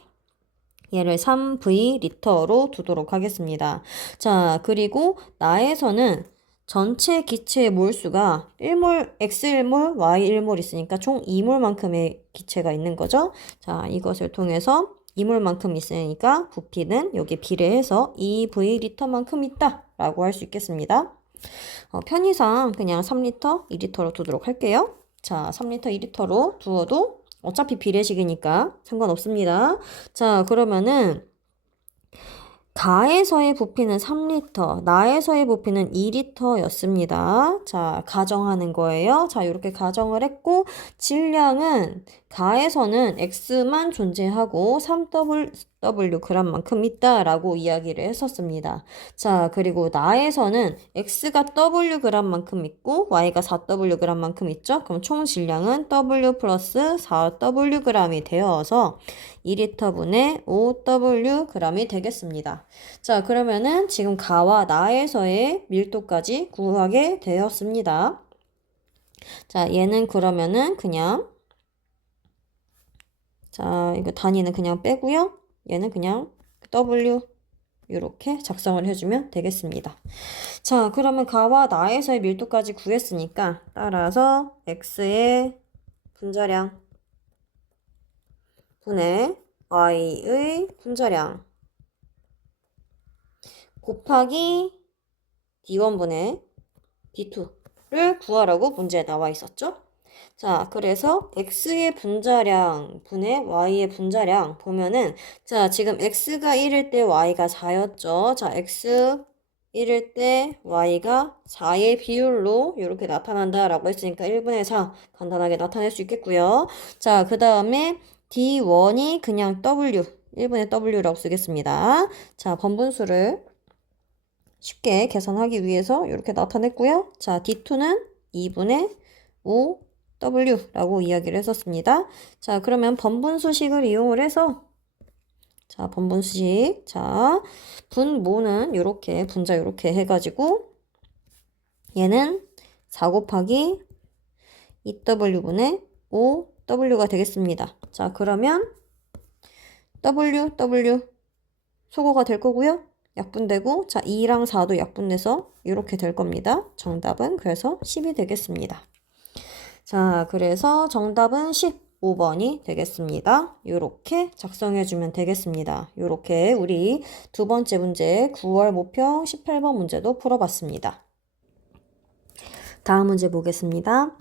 얘를 3V 리터로 두도록 하겠습니다. 자, 그리고 나에서는 전체 기체의 몰수가 1몰, X1몰, Y1몰 있으니까 총 2몰만큼의 기체가 있는 거죠. 자, 이것을 통해서 2몰만큼 있으니까 부피는 여기 비례해서 2V리터만큼 있다 라고 할 수 있겠습니다. 편의상 그냥 3리터, 2리터로 두도록 할게요. 자, 3리터, 2리터로 두어도 어차피 비례식이니까 상관없습니다. 자, 그러면은 가에서의 부피는 3리터, 나에서의 부피는 2리터였습니다. 자, 가정하는 거예요. 자, 이렇게 가정을 했고 질량은 가에서는 X만 존재하고 3W g만큼 있다라고 이야기를 했었습니다. 자, 그리고 나에서는 X가 W g만큼 있고 Y가 4W g만큼 있죠? 그럼 총 질량은 W 플러스 4W g이 되어서 2리터분의 5W g이 되겠습니다. 자, 그러면은 지금 가와 나에서의 밀도까지 구하게 되었습니다. 자, 얘는 그러면은 그냥 자, 이거 단위는 그냥 빼고요. 얘는 그냥 W 이렇게 작성을 해주면 되겠습니다. 자, 그러면 가와 나에서의 밀도까지 구했으니까 따라서 X의 분자량 분의 Y의 분자량 곱하기 D1분의 D2를 구하라고 문제에 나와 있었죠. 자, 그래서 X의 분자량 분의 Y의 분자량 보면은 자, 지금 X가 1일 때 Y가 4였죠. 자, X 1일 때 Y가 4의 비율로 이렇게 나타난다라고 했으니까 1분의 4 간단하게 나타낼 수 있겠고요. 자, 그 다음에 D1이 그냥 W 1분의 W라고 쓰겠습니다. 자, 번분수를 쉽게 계산하기 위해서 이렇게 나타냈고요. 자, D2는 2분의 5W라고 이야기를 했었습니다. 자, 그러면 번분수식을 이용을 해서 자, 번분수식. 자, 분모는 이렇게 분자 이렇게 해가지고 얘는 4 곱하기 2W분의 5W가 되겠습니다. 자, 그러면 W 소거가 될 거고요. 약분되고 자 2랑 4도 약분돼서 이렇게 될 겁니다. 정답은 그래서 10이 되겠습니다. 자, 그래서 정답은 15번이 되겠습니다. 이렇게 작성해주면 되겠습니다. 이렇게 우리 두 번째 문제 9월 모평 18번 문제도 풀어봤습니다. 다음 문제 보겠습니다.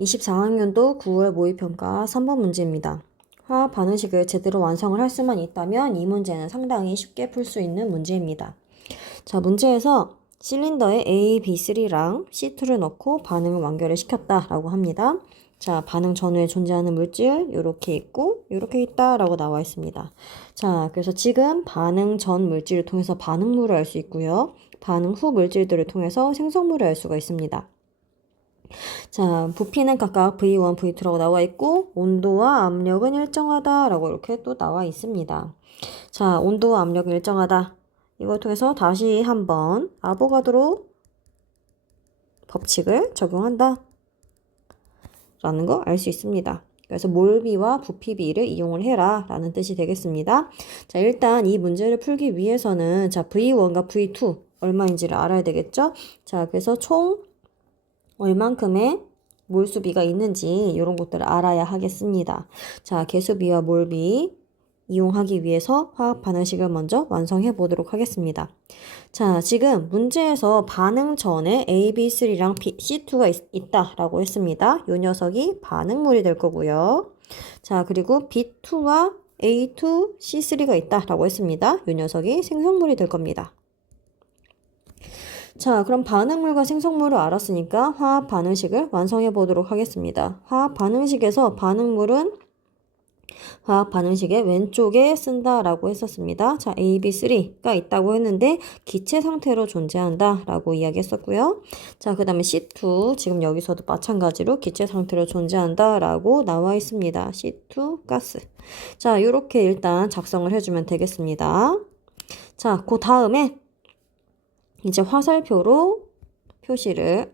24학년도 9월 모의평가 3번 문제입니다. 화학 반응식을 제대로 완성을 할 수만 있다면 이 문제는 상당히 쉽게 풀 수 있는 문제입니다. 자, 문제에서 실린더에 A, B3랑 C2를 넣고 반응을 완결을 시켰다라고 합니다. 자, 반응 전후에 존재하는 물질 이렇게 있고 이렇게 있다라고 나와 있습니다. 자, 그래서 지금 반응 전 물질을 통해서 반응물을 알 수 있고요. 반응 후 물질들을 통해서 생성물을 알 수가 있습니다. 자, 부피는 각각 V1, V2라고 나와 있고 온도와 압력은 일정하다라고 이렇게 또 나와 있습니다. 자, 온도와 압력은 일정하다. 이걸 통해서 다시 한번 아보가드로 법칙을 적용한다 라는 거 알 수 있습니다. 그래서 몰비와 부피비를 이용을 해라 라는 뜻이 되겠습니다. 자, 일단 이 문제를 풀기 위해서는 자, V1과 V2 얼마인지를 알아야 되겠죠? 자, 그래서 총 얼만큼의 몰수비가 있는지 이런 것들을 알아야 하겠습니다. 자, 개수비와 몰비 이용하기 위해서 화학 반응식을 먼저 완성해 보도록 하겠습니다. 자, 지금 문제에서 반응 전에 AB3랑 C2가 있다라고 했습니다. 이 녀석이 반응물이 될 거고요. 자, 그리고 B2와 A2, C3가 있다라고 했습니다. 이 녀석이 생성물이 될 겁니다. 자, 그럼 반응물과 생성물을 알았으니까 화학 반응식을 완성해 보도록 하겠습니다. 화학 반응식에서 반응물은 화학 반응식의 왼쪽에 쓴다라고 했었습니다. 자, AB3가 있다고 했는데 기체 상태로 존재한다라고 이야기했었고요. 자, 그 다음에 C2 지금 여기서도 마찬가지로 기체 상태로 존재한다라고 나와 있습니다. C2 가스. 자, 이렇게 일단 작성을 해주면 되겠습니다. 자, 그 다음에 이제 화살표로 표시를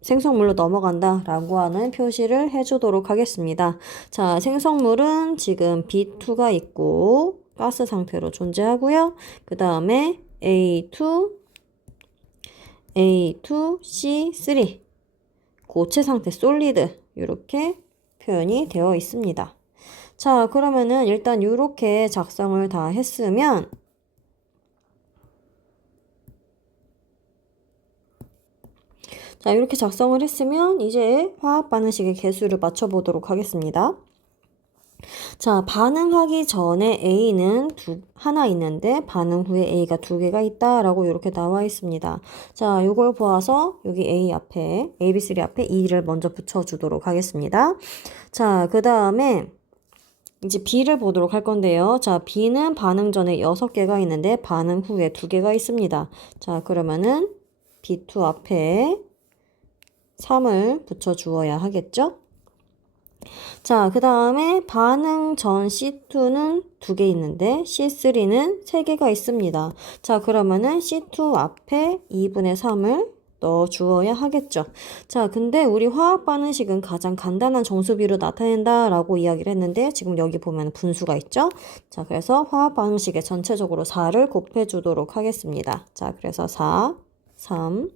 생성물로 넘어간다 라고 하는 표시를 해주도록 하겠습니다. 자, 생성물은 지금 B2가 있고 가스 상태로 존재하고요. 그 다음에 A2, C3 고체 상태 솔리드 이렇게 표현이 되어 있습니다. 자, 그러면은 일단 이렇게 작성을 다 했으면 자, 이렇게 작성을 했으면 이제 화학 반응식의 개수를 맞춰보도록 하겠습니다. 자, 반응하기 전에 A는 하나 있는데 반응 후에 A가 2개가 있다라고 이렇게 나와 있습니다. 자, 이걸 보아서 여기 A 앞에 AB3 앞에 2를 먼저 붙여주도록 하겠습니다. 자, 그 다음에 이제 B를 보도록 할 건데요. 자, B는 반응 전에 6개가 있는데 반응 후에 2개가 있습니다. 자, 그러면은 B2 앞에 3을 붙여주어야 하겠죠? 자, 그 다음에 반응 전 C2는 2개 있는데 C3는 3개가 있습니다. 자, 그러면은 C2 앞에 2분의 3을 넣어주어야 하겠죠. 자, 근데 우리 화학 반응식은 가장 간단한 정수비로 나타낸다라고 이야기를 했는데 지금 여기 보면 분수가 있죠? 자, 그래서 화학 반응식에 전체적으로 4를 곱해주도록 하겠습니다. 자, 그래서 4, 3,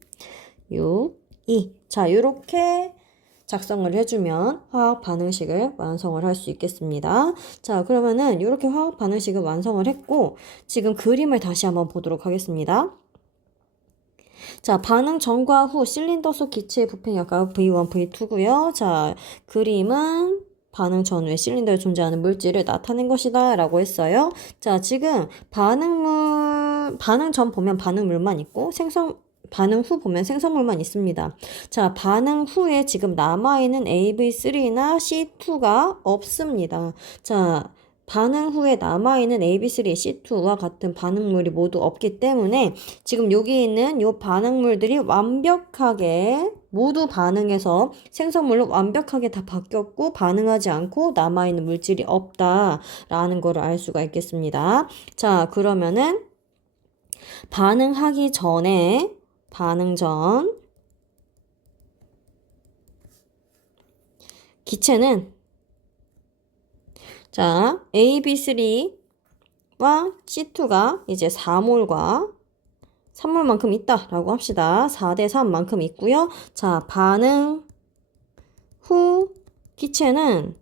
6, 2. 자, 이렇게 작성을 해주면 화학 반응식을 완성을 할 수 있겠습니다. 자, 그러면은 이렇게 화학 반응식을 완성을 했고 지금 그림을 다시 한번 보도록 하겠습니다. 자, 반응 전과 후 실린더 속 기체의 부팽력가 V1, V2고요. 자, 그림은 반응 전후에 실린더에 존재하는 물질을 나타낸 것이다 라고 했어요. 자, 지금 반응 전 보면 반응물만 있고 반응 후 보면 생성물만 있습니다. 자, 반응 후에 지금 남아있는 AB3나 C2가 없습니다. 자, 반응 후에 남아있는 AB3, C2와 같은 반응물이 모두 없기 때문에 지금 여기 있는 이 반응물들이 완벽하게 모두 반응해서 생성물로 완벽하게 다 바뀌었고 반응하지 않고 남아있는 물질이 없다라는 거를 알 수가 있겠습니다. 자, 그러면은 반응하기 전에 반응 전 기체는 자, AB3와 C2가 이제 4몰과 3몰만큼 있다라고 합시다. 4대 3만큼 있고요. 자, 반응 후 기체는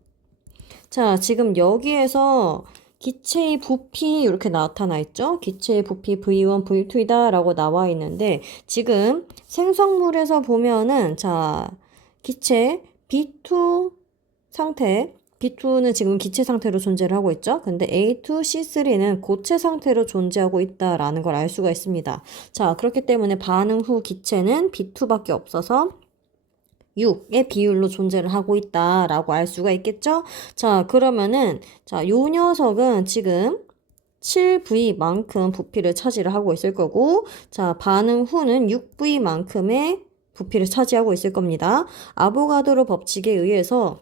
자, 지금 여기에서 기체의 부피 이렇게 나타나 있죠? 기체의 부피 V1, V2이다 라고 나와 있는데 지금 생성물에서 보면은 자, 기체 B2 상태 B2는 지금 기체 상태로 존재를 하고 있죠? 근데 A2, C3는 고체 상태로 존재하고 있다라는 걸 알 수가 있습니다. 자, 그렇기 때문에 반응 후 기체는 B2밖에 없어서 6의 비율로 존재를 하고 있다라고 알 수가 있겠죠? 자, 그러면은 자, 요 녀석은 지금 7V만큼 부피를 차지를 하고 있을 거고 자, 반응 후는 6V만큼의 부피를 차지하고 있을 겁니다. 아보가드로 법칙에 의해서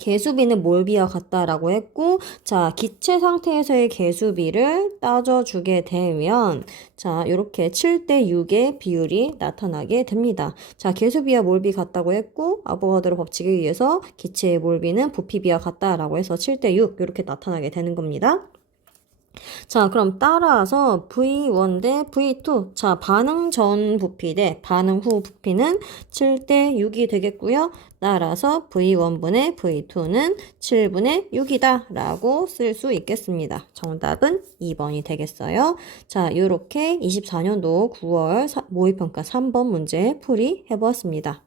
개수비는 몰비와 같다라고 했고 자, 기체 상태에서의 개수비를 따져주게 되면 자, 이렇게 7대 6의 비율이 나타나게 됩니다. 자, 개수비와 몰비 같다고 했고 아보가드로 법칙에 의해서 기체의 몰비는 부피비와 같다라고 해서 7대 6 이렇게 나타나게 되는 겁니다. 자, 그럼 따라서 V1 대 V2. 자, 반응 전 부피 대 반응 후 부피는 7대 6이 되겠고요. 따라서 V1분의 V2는 7분의 6이다 라고 쓸 수 있겠습니다. 정답은 2번이 되겠어요. 자, 요렇게 24년도 9월 모의평가 3번 문제 풀이 해보았습니다.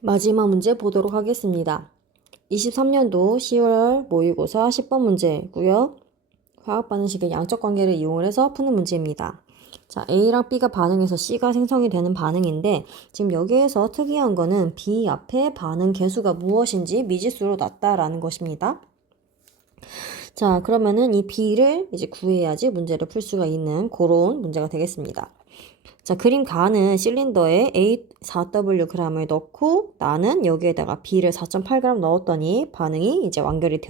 마지막 문제 보도록 하겠습니다. 23년도 10월 모의고사 10번 문제고요. 화학 반응식의 양적 관계를 이용을 해서 푸는 문제입니다. 자, A랑 B가 반응해서 C가 생성이 되는 반응인데 지금 여기에서 특이한 거는 B 앞에 반응 개수가 무엇인지 미지수로 놨다라는 것입니다. 자, 그러면은 이 B를 이제 구해야지 문제를 풀 수가 있는 그런 문제가 되겠습니다. 자, 그림 가는 실린더에 A 4W g을 넣고 나는 여기에다가 B를 4.8g 넣었더니 반응이 이제 완결이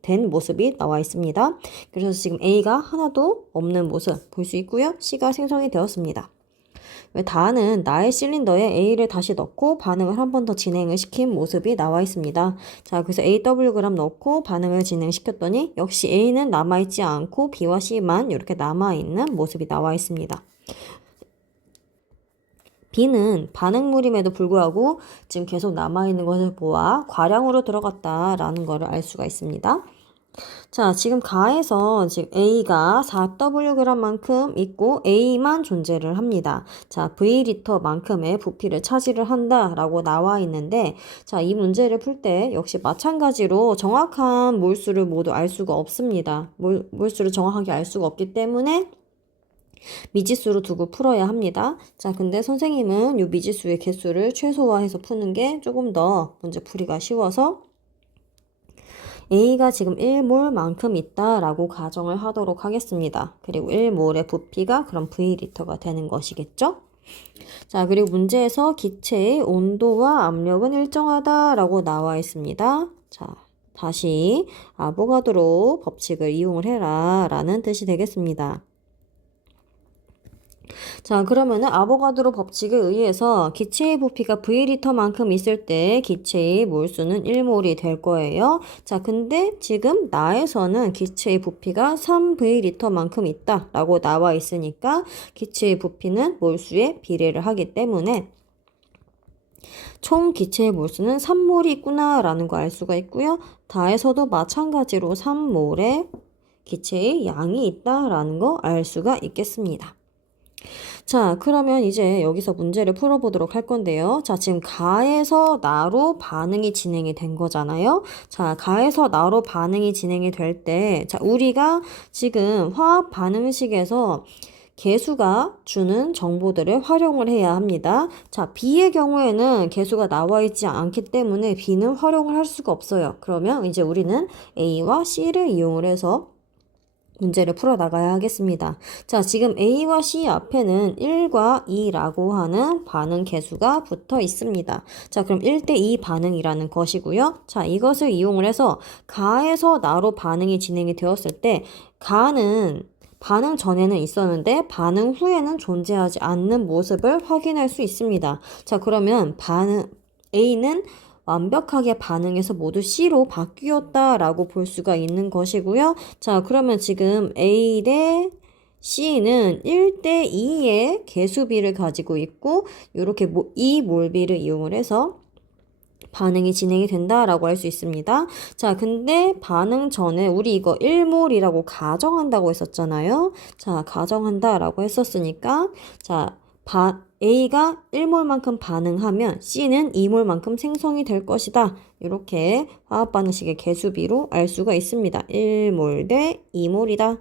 된 모습이 나와 있습니다. 그래서 지금 A가 하나도 없는 모습 볼 수 있고요. C가 생성이 되었습니다. 왜 다는 나의 실린더에 A를 다시 넣고 반응을 한 번 더 진행을 시킨 모습이 나와 있습니다. 자, 그래서 AWg 넣고 반응을 진행시켰더니 역시 A는 남아있지 않고 B와 C만 이렇게 남아있는 모습이 나와 있습니다. B는 반응물임에도 불구하고 지금 계속 남아있는 것을 보아 과량으로 들어갔다라는 것을 알 수가 있습니다. 자, 지금 가에서 지금 A가 4Wg만큼 있고 A만 존재를 합니다. 자, V리터만큼의 부피를 차지를 한다라고 나와 있는데 자, 이 문제를 풀 때 역시 마찬가지로 정확한 몰수를 모두 알 수가 없습니다. 몰수를 정확하게 알 수가 없기 때문에 미지수로 두고 풀어야 합니다. 자, 근데 선생님은 이 미지수의 개수를 최소화해서 푸는 게 조금 더 문제 풀이가 쉬워서 A가 지금 1몰만큼 있다라고 가정을 하도록 하겠습니다. 그리고 1몰의 부피가 그럼 V리터가 되는 것이겠죠? 자, 그리고 문제에서 기체의 온도와 압력은 일정하다라고 나와 있습니다. 자, 다시 아보가드로 법칙을 이용을 해라 라는 뜻이 되겠습니다. 자, 그러면은 아보가드로 법칙에 의해서 기체의 부피가 V리터만큼 있을 때 기체의 몰수는 1몰이 될 거예요. 자, 근데 지금 나에서는 기체의 부피가 3V리터만큼 있다라고 나와 있으니까 기체의 부피는 몰수에 비례를 하기 때문에 총 기체의 몰수는 3몰이 있구나라는 거 알 수가 있고요. 다에서도 마찬가지로 3몰의 기체의 양이 있다라는 거 알 수가 있겠습니다. 자, 그러면 이제 여기서 문제를 풀어보도록 할 건데요. 자, 지금 가에서 나로 반응이 진행이 된 거잖아요. 자, 가에서 나로 반응이 진행이 될 때, 자, 우리가 지금 화학 반응식에서 개수가 주는 정보들을 활용을 해야 합니다. 자, B의 경우에는 개수가 나와 있지 않기 때문에 B는 활용을 할 수가 없어요. 그러면 이제 우리는 A와 C를 이용을 해서 문제를 풀어나가야 하겠습니다. 자, 지금 A와 C 앞에는 1과 2라고 하는 반응 개수가 붙어 있습니다. 자, 그럼 1대2 반응이라는 것이고요. 자, 이것을 이용을 해서 가에서 나로 반응이 진행이 되었을 때 가는 반응 전에는 있었는데 반응 후에는 존재하지 않는 모습을 확인할 수 있습니다. 자, 그러면 A는 완벽하게 반응해서 모두 C로 바뀌었다라고 볼 수가 있는 것이고요. 자, 그러면 지금 A 대 C는 1대 2의 개수비를 가지고 있고 이렇게 이 몰비를 이용을 해서 반응이 진행이 된다라고 할 수 있습니다. 자, 근데 반응 전에 우리 이거 1몰이라고 가정한다고 했었잖아요. 자, 가정한다라고 했었으니까 자, A가 1몰만큼 반응하면 C는 2몰만큼 생성이 될 것이다. 이렇게 화학 반응식의 개수비로 알 수가 있습니다. 1몰 대 2몰이다.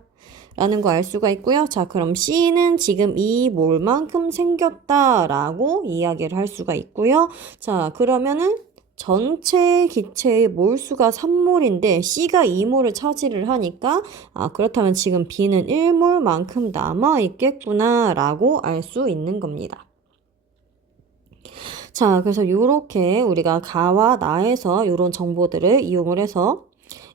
라는 거 알 수가 있고요. 자, 그럼 C는 지금 2몰만큼 생겼다라고 이야기를 할 수가 있고요. 자, 그러면은 전체 기체의 몰수가 3몰인데 C가 2몰을 차지를 하니까 그렇다면 지금 B는 1몰만큼 남아있겠구나 라고 알 수 있는 겁니다. 자, 그래서 이렇게 우리가 가와 나에서 이런 정보들을 이용을 해서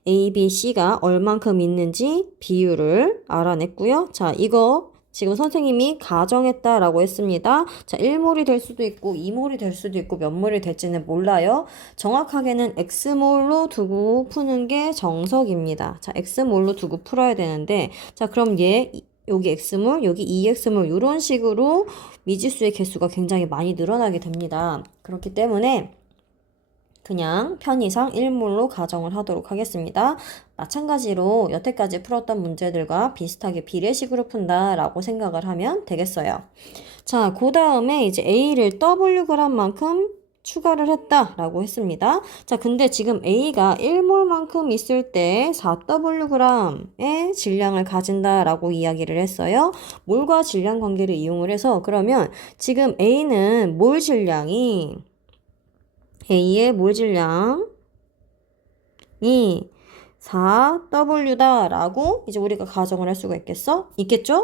A, B, C가 얼만큼 있는지 비율을 알아냈고요. 자, 이거 지금 선생님이 가정했다라고 했습니다. 자, 1몰이 될 수도 있고 2몰이 될 수도 있고 몇 몰이 될지는 몰라요. 정확하게는 X몰로 두고 푸는 게 정석입니다. 자, X몰로 두고 풀어야 되는데, 자, 그럼 여기 X몰, 여기 2X몰 이런 식으로 미지수의 개수가 굉장히 많이 늘어나게 됩니다. 그렇기 때문에 그냥 편의상 1몰로 가정을 하도록 하겠습니다. 마찬가지로 여태까지 풀었던 문제들과 비슷하게 비례식으로 푼다라고 생각을 하면 되겠어요. 자, 그 다음에 이제 A를 Wg만큼 추가를 했다라고 했습니다. 자, 근데 지금 A가 1몰만큼 있을 때 4Wg의 질량을 가진다라고 이야기를 했어요. 몰과 질량 관계를 이용을 해서 그러면 지금 A는 몰 질량이 A의 몰 질량이 4W다 라고 이제 우리가 가정을 할 수가 있겠죠?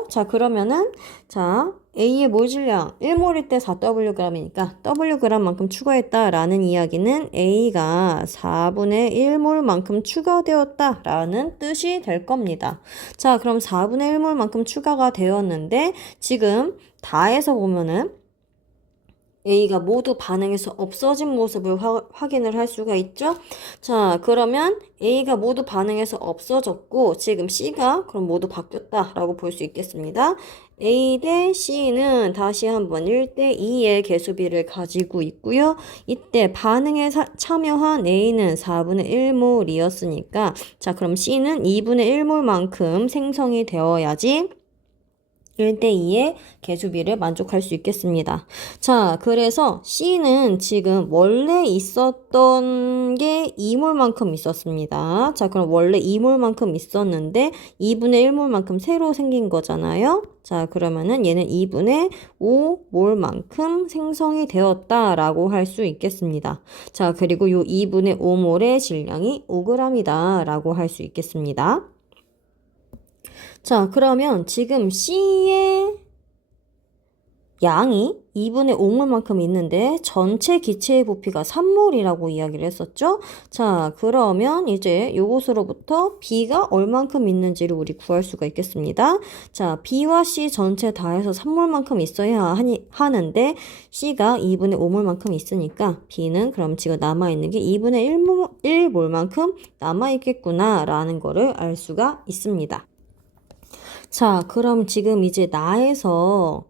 자, 그러면은 자, A의 몰 질량 1몰일 때 4Wg이니까 Wg만큼 추가했다 라는 이야기는 A가 4분의 1몰만큼 추가되었다 라는 뜻이 될 겁니다. 자, 그럼 4분의 1몰만큼 추가가 되었는데 지금 다해서 보면은 A가 모두 반응해서 없어진 모습을 확인을 할 수가 있죠. 자, 그러면 A가 모두 반응해서 없어졌고 지금 C가 그럼 모두 바뀌었다라고 볼 수 있겠습니다. A 대 C는 다시 한번 1대 2의 개수비를 가지고 있고요. 이때 반응에 참여한 A는 4분의 1몰이었으니까 자, 그럼 C는 2분의 1몰만큼 생성이 되어야지 1대2의 개수비를 만족할 수 있겠습니다. 자, 그래서 C는 지금 원래 있었던 게 2몰만큼 있었습니다. 자, 그럼 원래 2몰만큼 있었는데 2분의 1몰만큼 새로 생긴 거잖아요. 자, 그러면은 얘는 2분의 5몰만큼 생성이 되었다라고 할 수 있겠습니다. 자, 그리고 요 2분의 5몰의 질량이 5g이다 라고 할 수 있겠습니다. 자, 그러면 지금 C의 양이 2분의 5몰만큼 있는데 전체 기체의 부피가 3몰이라고 이야기를 했었죠? 자, 그러면 이제 요것으로부터 B가 얼만큼 있는지를 우리 구할 수가 있겠습니다. 자, B와 C 전체 다 해서 3몰만큼 있어야 하는데 C가 2분의 5몰만큼 있으니까 B는 그럼 지금 남아있는 게 2분의 1몰만큼 남아있겠구나 라는 거를 알 수가 있습니다. 자, 그럼 지금 이제 나에서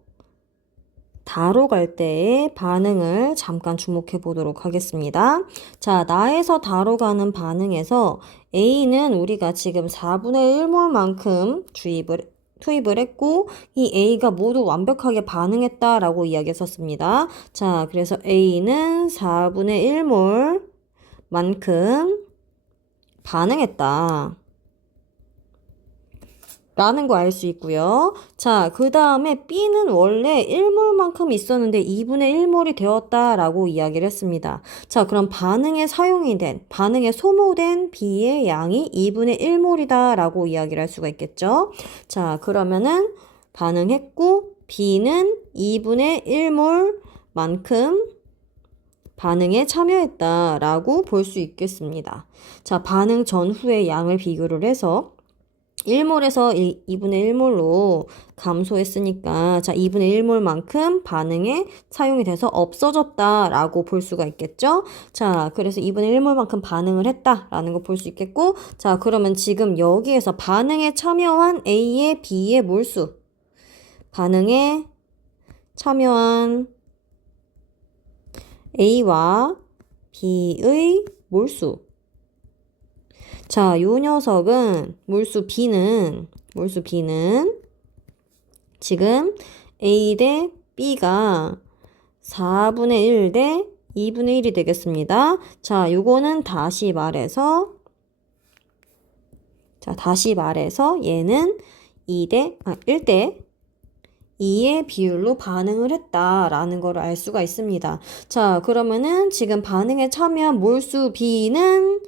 다로 갈 때의 반응을 잠깐 주목해 보도록 하겠습니다. 자, 나에서 다로 가는 반응에서 A는 우리가 지금 4분의 1몰만큼 투입을 했고 이 A가 모두 완벽하게 반응했다라고 이야기했었습니다. 자, 그래서 A는 4분의 1몰만큼 반응했다. 라는 거 알 수 있고요. 자, 그 다음에 B는 원래 1몰만큼 있었는데 2분의 1몰이 되었다라고 이야기를 했습니다. 자, 그럼 반응에 소모된 B의 양이 2분의 1몰이다 라고 이야기를 할 수가 있겠죠. 자, 그러면은 반응했고 B는 2분의 1몰만큼 반응에 참여했다라고 볼 수 있겠습니다. 자, 반응 전후의 양을 비교를 해서 1몰에서 2분의 1몰로 감소했으니까 자 2분의 1몰만큼 반응에 사용이 돼서 없어졌다라고 볼 수가 있겠죠. 자, 그래서 2분의 1몰만큼 반응을 했다라는 거 볼 수 있겠고 자, 그러면 지금 여기에서 반응에 참여한 A의 B의 몰수 반응에 참여한 A와 B의 몰수 자, 요 녀석은 몰수 B는 지금 A 대 B가 4분의 1 대 2분의 1이 되겠습니다. 자, 요거는 다시 말해서 얘는 1 대 2의 비율로 반응을 했다라는 걸 알 수가 있습니다. 자, 그러면은 지금 반응에 참여한 몰수 B는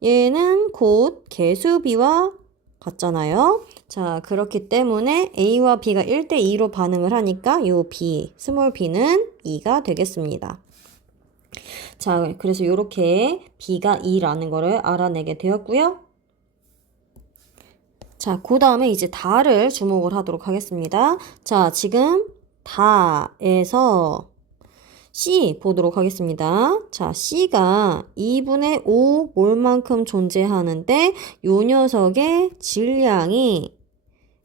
얘는 곧 개수 B와 같잖아요. 자, 그렇기 때문에 A와 B가 1대 2로 반응을 하니까 요 B, 스몰 b는 2가 되겠습니다. 자, 그래서 이렇게 B가 2라는 거를 알아내게 되었고요. 자, 그 다음에 이제 다를 주목을 하도록 하겠습니다. 자, 지금 다에서 C 보도록 하겠습니다. 자, C가 2분의 5 몰만큼 존재하는데 요 녀석의 질량이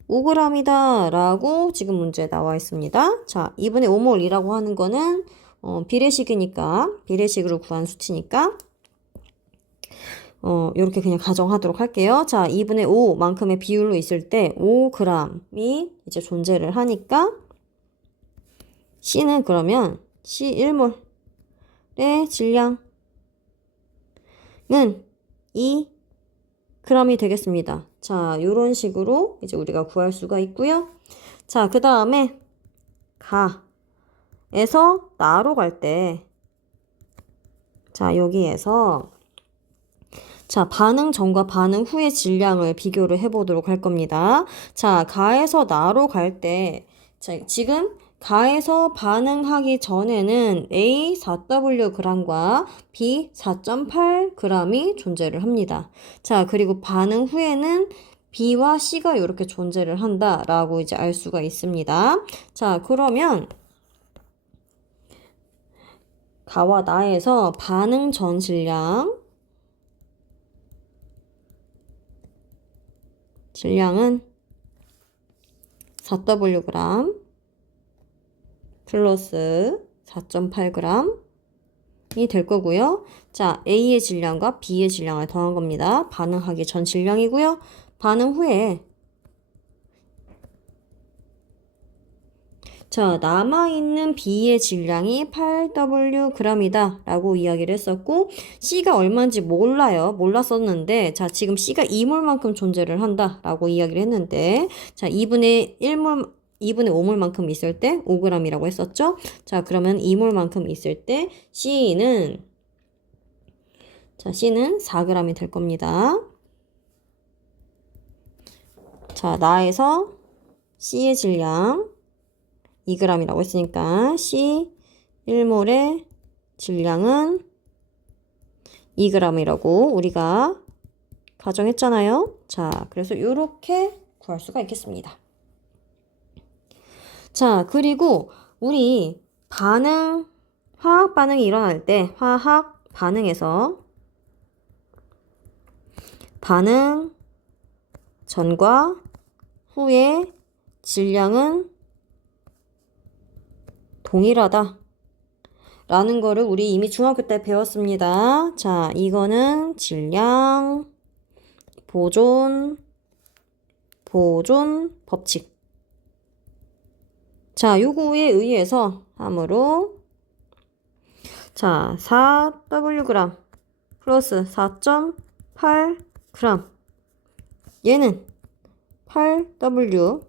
5g이다 라고 지금 문제에 나와 있습니다. 자, 2분의 5몰이라고 하는 거는 비례식이니까, 비례식으로 구한 수치니까 요렇게 그냥 가정하도록 할게요. 자, 2분의 5만큼의 비율로 있을 때 5g이 이제 존재를 하니까 C는 그러면 C 1몰의 질량은 2g이 되겠습니다. 자, 요런 식으로 이제 우리가 구할 수가 있고요. 자, 그 다음에 가에서 나로 갈 때, 자, 여기에서 자, 반응 전과 반응 후의 질량을 비교를 해보도록 할 겁니다. 자, 가에서 나로 갈 때, 자, 지금 가에서 반응하기 전에는 A 4W B 4.8g이 존재를 합니다. 자, 그리고 반응 후에는 B와 C가 이렇게 존재를 한다라고 이제 알 수가 있습니다. 자, 그러면 가와 나에서 반응 전 질량은 4Wg 플러스 4.8g이 될 거고요. 자, A의 질량과 B의 질량을 더한 겁니다. 반응하기 전 질량이고요. 반응 후에 자, 남아있는 B의 질량이 8Wg이다 라고 이야기를 했었고 C가 얼마인지 몰랐었는데 자, 지금 C가 2몰만큼 존재를 한다 라고 이야기를 했는데 자, 2분의 5몰만큼 있을 때 5g이라고 했었죠. 자, 그러면 2몰만큼 있을 때 C는 4g이 될 겁니다. 자, 나에서 C의 질량 2g이라고 했으니까 C 1몰의 질량은 2g이라고 우리가 가정했잖아요. 자, 그래서 이렇게 구할 수가 있겠습니다. 자, 그리고 우리 화학 반응이 일어날 때 화학 반응에서 반응 전과 후의 질량은 동일하다 라는 거를 우리 이미 중학교 때 배웠습니다. 자, 이거는 질량 보존 법칙. 자, 요거에 의해서 함으로 자, 4Wg 플러스 4.8g 얘는 8W4g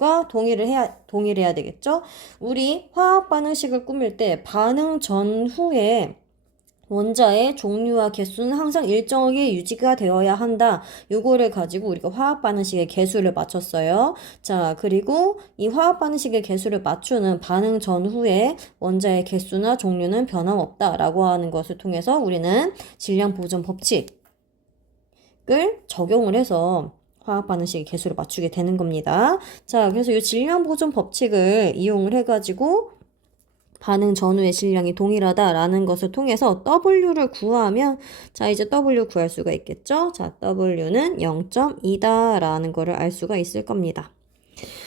과 동일해야 되겠죠? 우리 화학 반응식을 꾸밀 때 반응 전후에 원자의 종류와 개수는 항상 일정하게 유지가 되어야 한다. 요거를 가지고 우리가 화학 반응식의 개수를 맞췄어요. 자, 그리고 이 화학 반응식의 개수를 맞추는 반응 전후에 원자의 개수나 종류는 변함없다라고 하는 것을 통해서 우리는 질량 보존 법칙을 적용을 해서 화학 반응식의 개수를 맞추게 되는 겁니다. 자, 그래서 이 질량 보존 법칙을 이용을 해가지고 반응 전후의 질량이 동일하다라는 것을 통해서 W를 구하면 자, 이제 W 구할 수가 있겠죠? 자, W는 0.2다라는 거를 알 수가 있을 겁니다.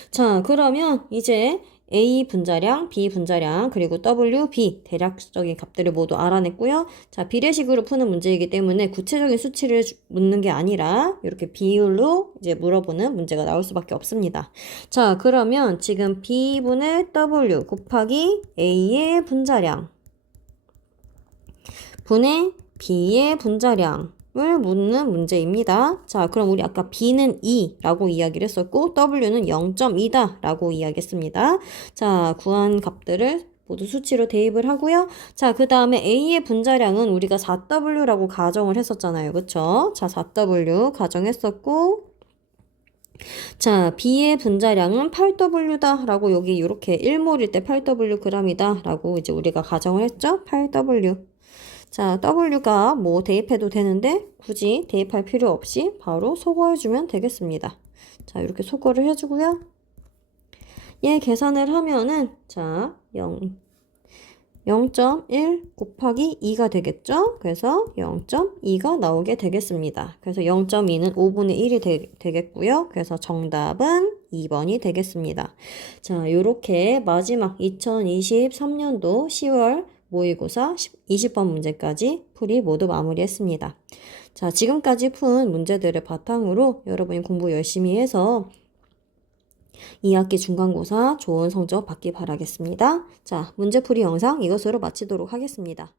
자, 그러면 이제 A 분자량, B 분자량, 그리고 W, B 대략적인 값들을 모두 알아냈고요. 자, 비례식으로 푸는 문제이기 때문에 구체적인 수치를 묻는 게 아니라 이렇게 비율로 이제 물어보는 문제가 나올 수밖에 없습니다. 자, 그러면 지금 B분의 W 곱하기 A의 분자량 분의 B의 분자량 을 묻는 문제입니다. 자, 그럼 우리 아까 B는 2라고 이야기를 했었고 W는 0.2다 라고 이야기했습니다. 자, 구한 값들을 모두 수치로 대입을 하고요. 자, 그 다음에 A의 분자량은 우리가 4W라고 가정을 했었잖아요. 그쵸? 자, 4W 가정했었고 자, B의 분자량은 8W다 라고 여기 이렇게 1몰일 때 8W g이다 라고 이제 우리가 가정을 했죠? 8W 자, W가 뭐 대입해도 되는데 굳이 대입할 필요 없이 바로 소거해주면 되겠습니다. 자, 이렇게 소거를 해주고요. 얘 계산을 하면은 자, 0.1 곱하기 2가 되겠죠? 그래서 0.2가 나오게 되겠습니다. 그래서 0.2는 5분의 1이 되겠고요. 그래서 정답은 2번이 되겠습니다. 자, 요렇게 마지막 2023년도 10월 모의고사 20번 문제까지 풀이 모두 마무리했습니다. 자, 지금까지 푼 문제들을 바탕으로 여러분이 공부 열심히 해서 2학기 중간고사 좋은 성적 받기 바라겠습니다. 자, 문제풀이 영상 이것으로 마치도록 하겠습니다.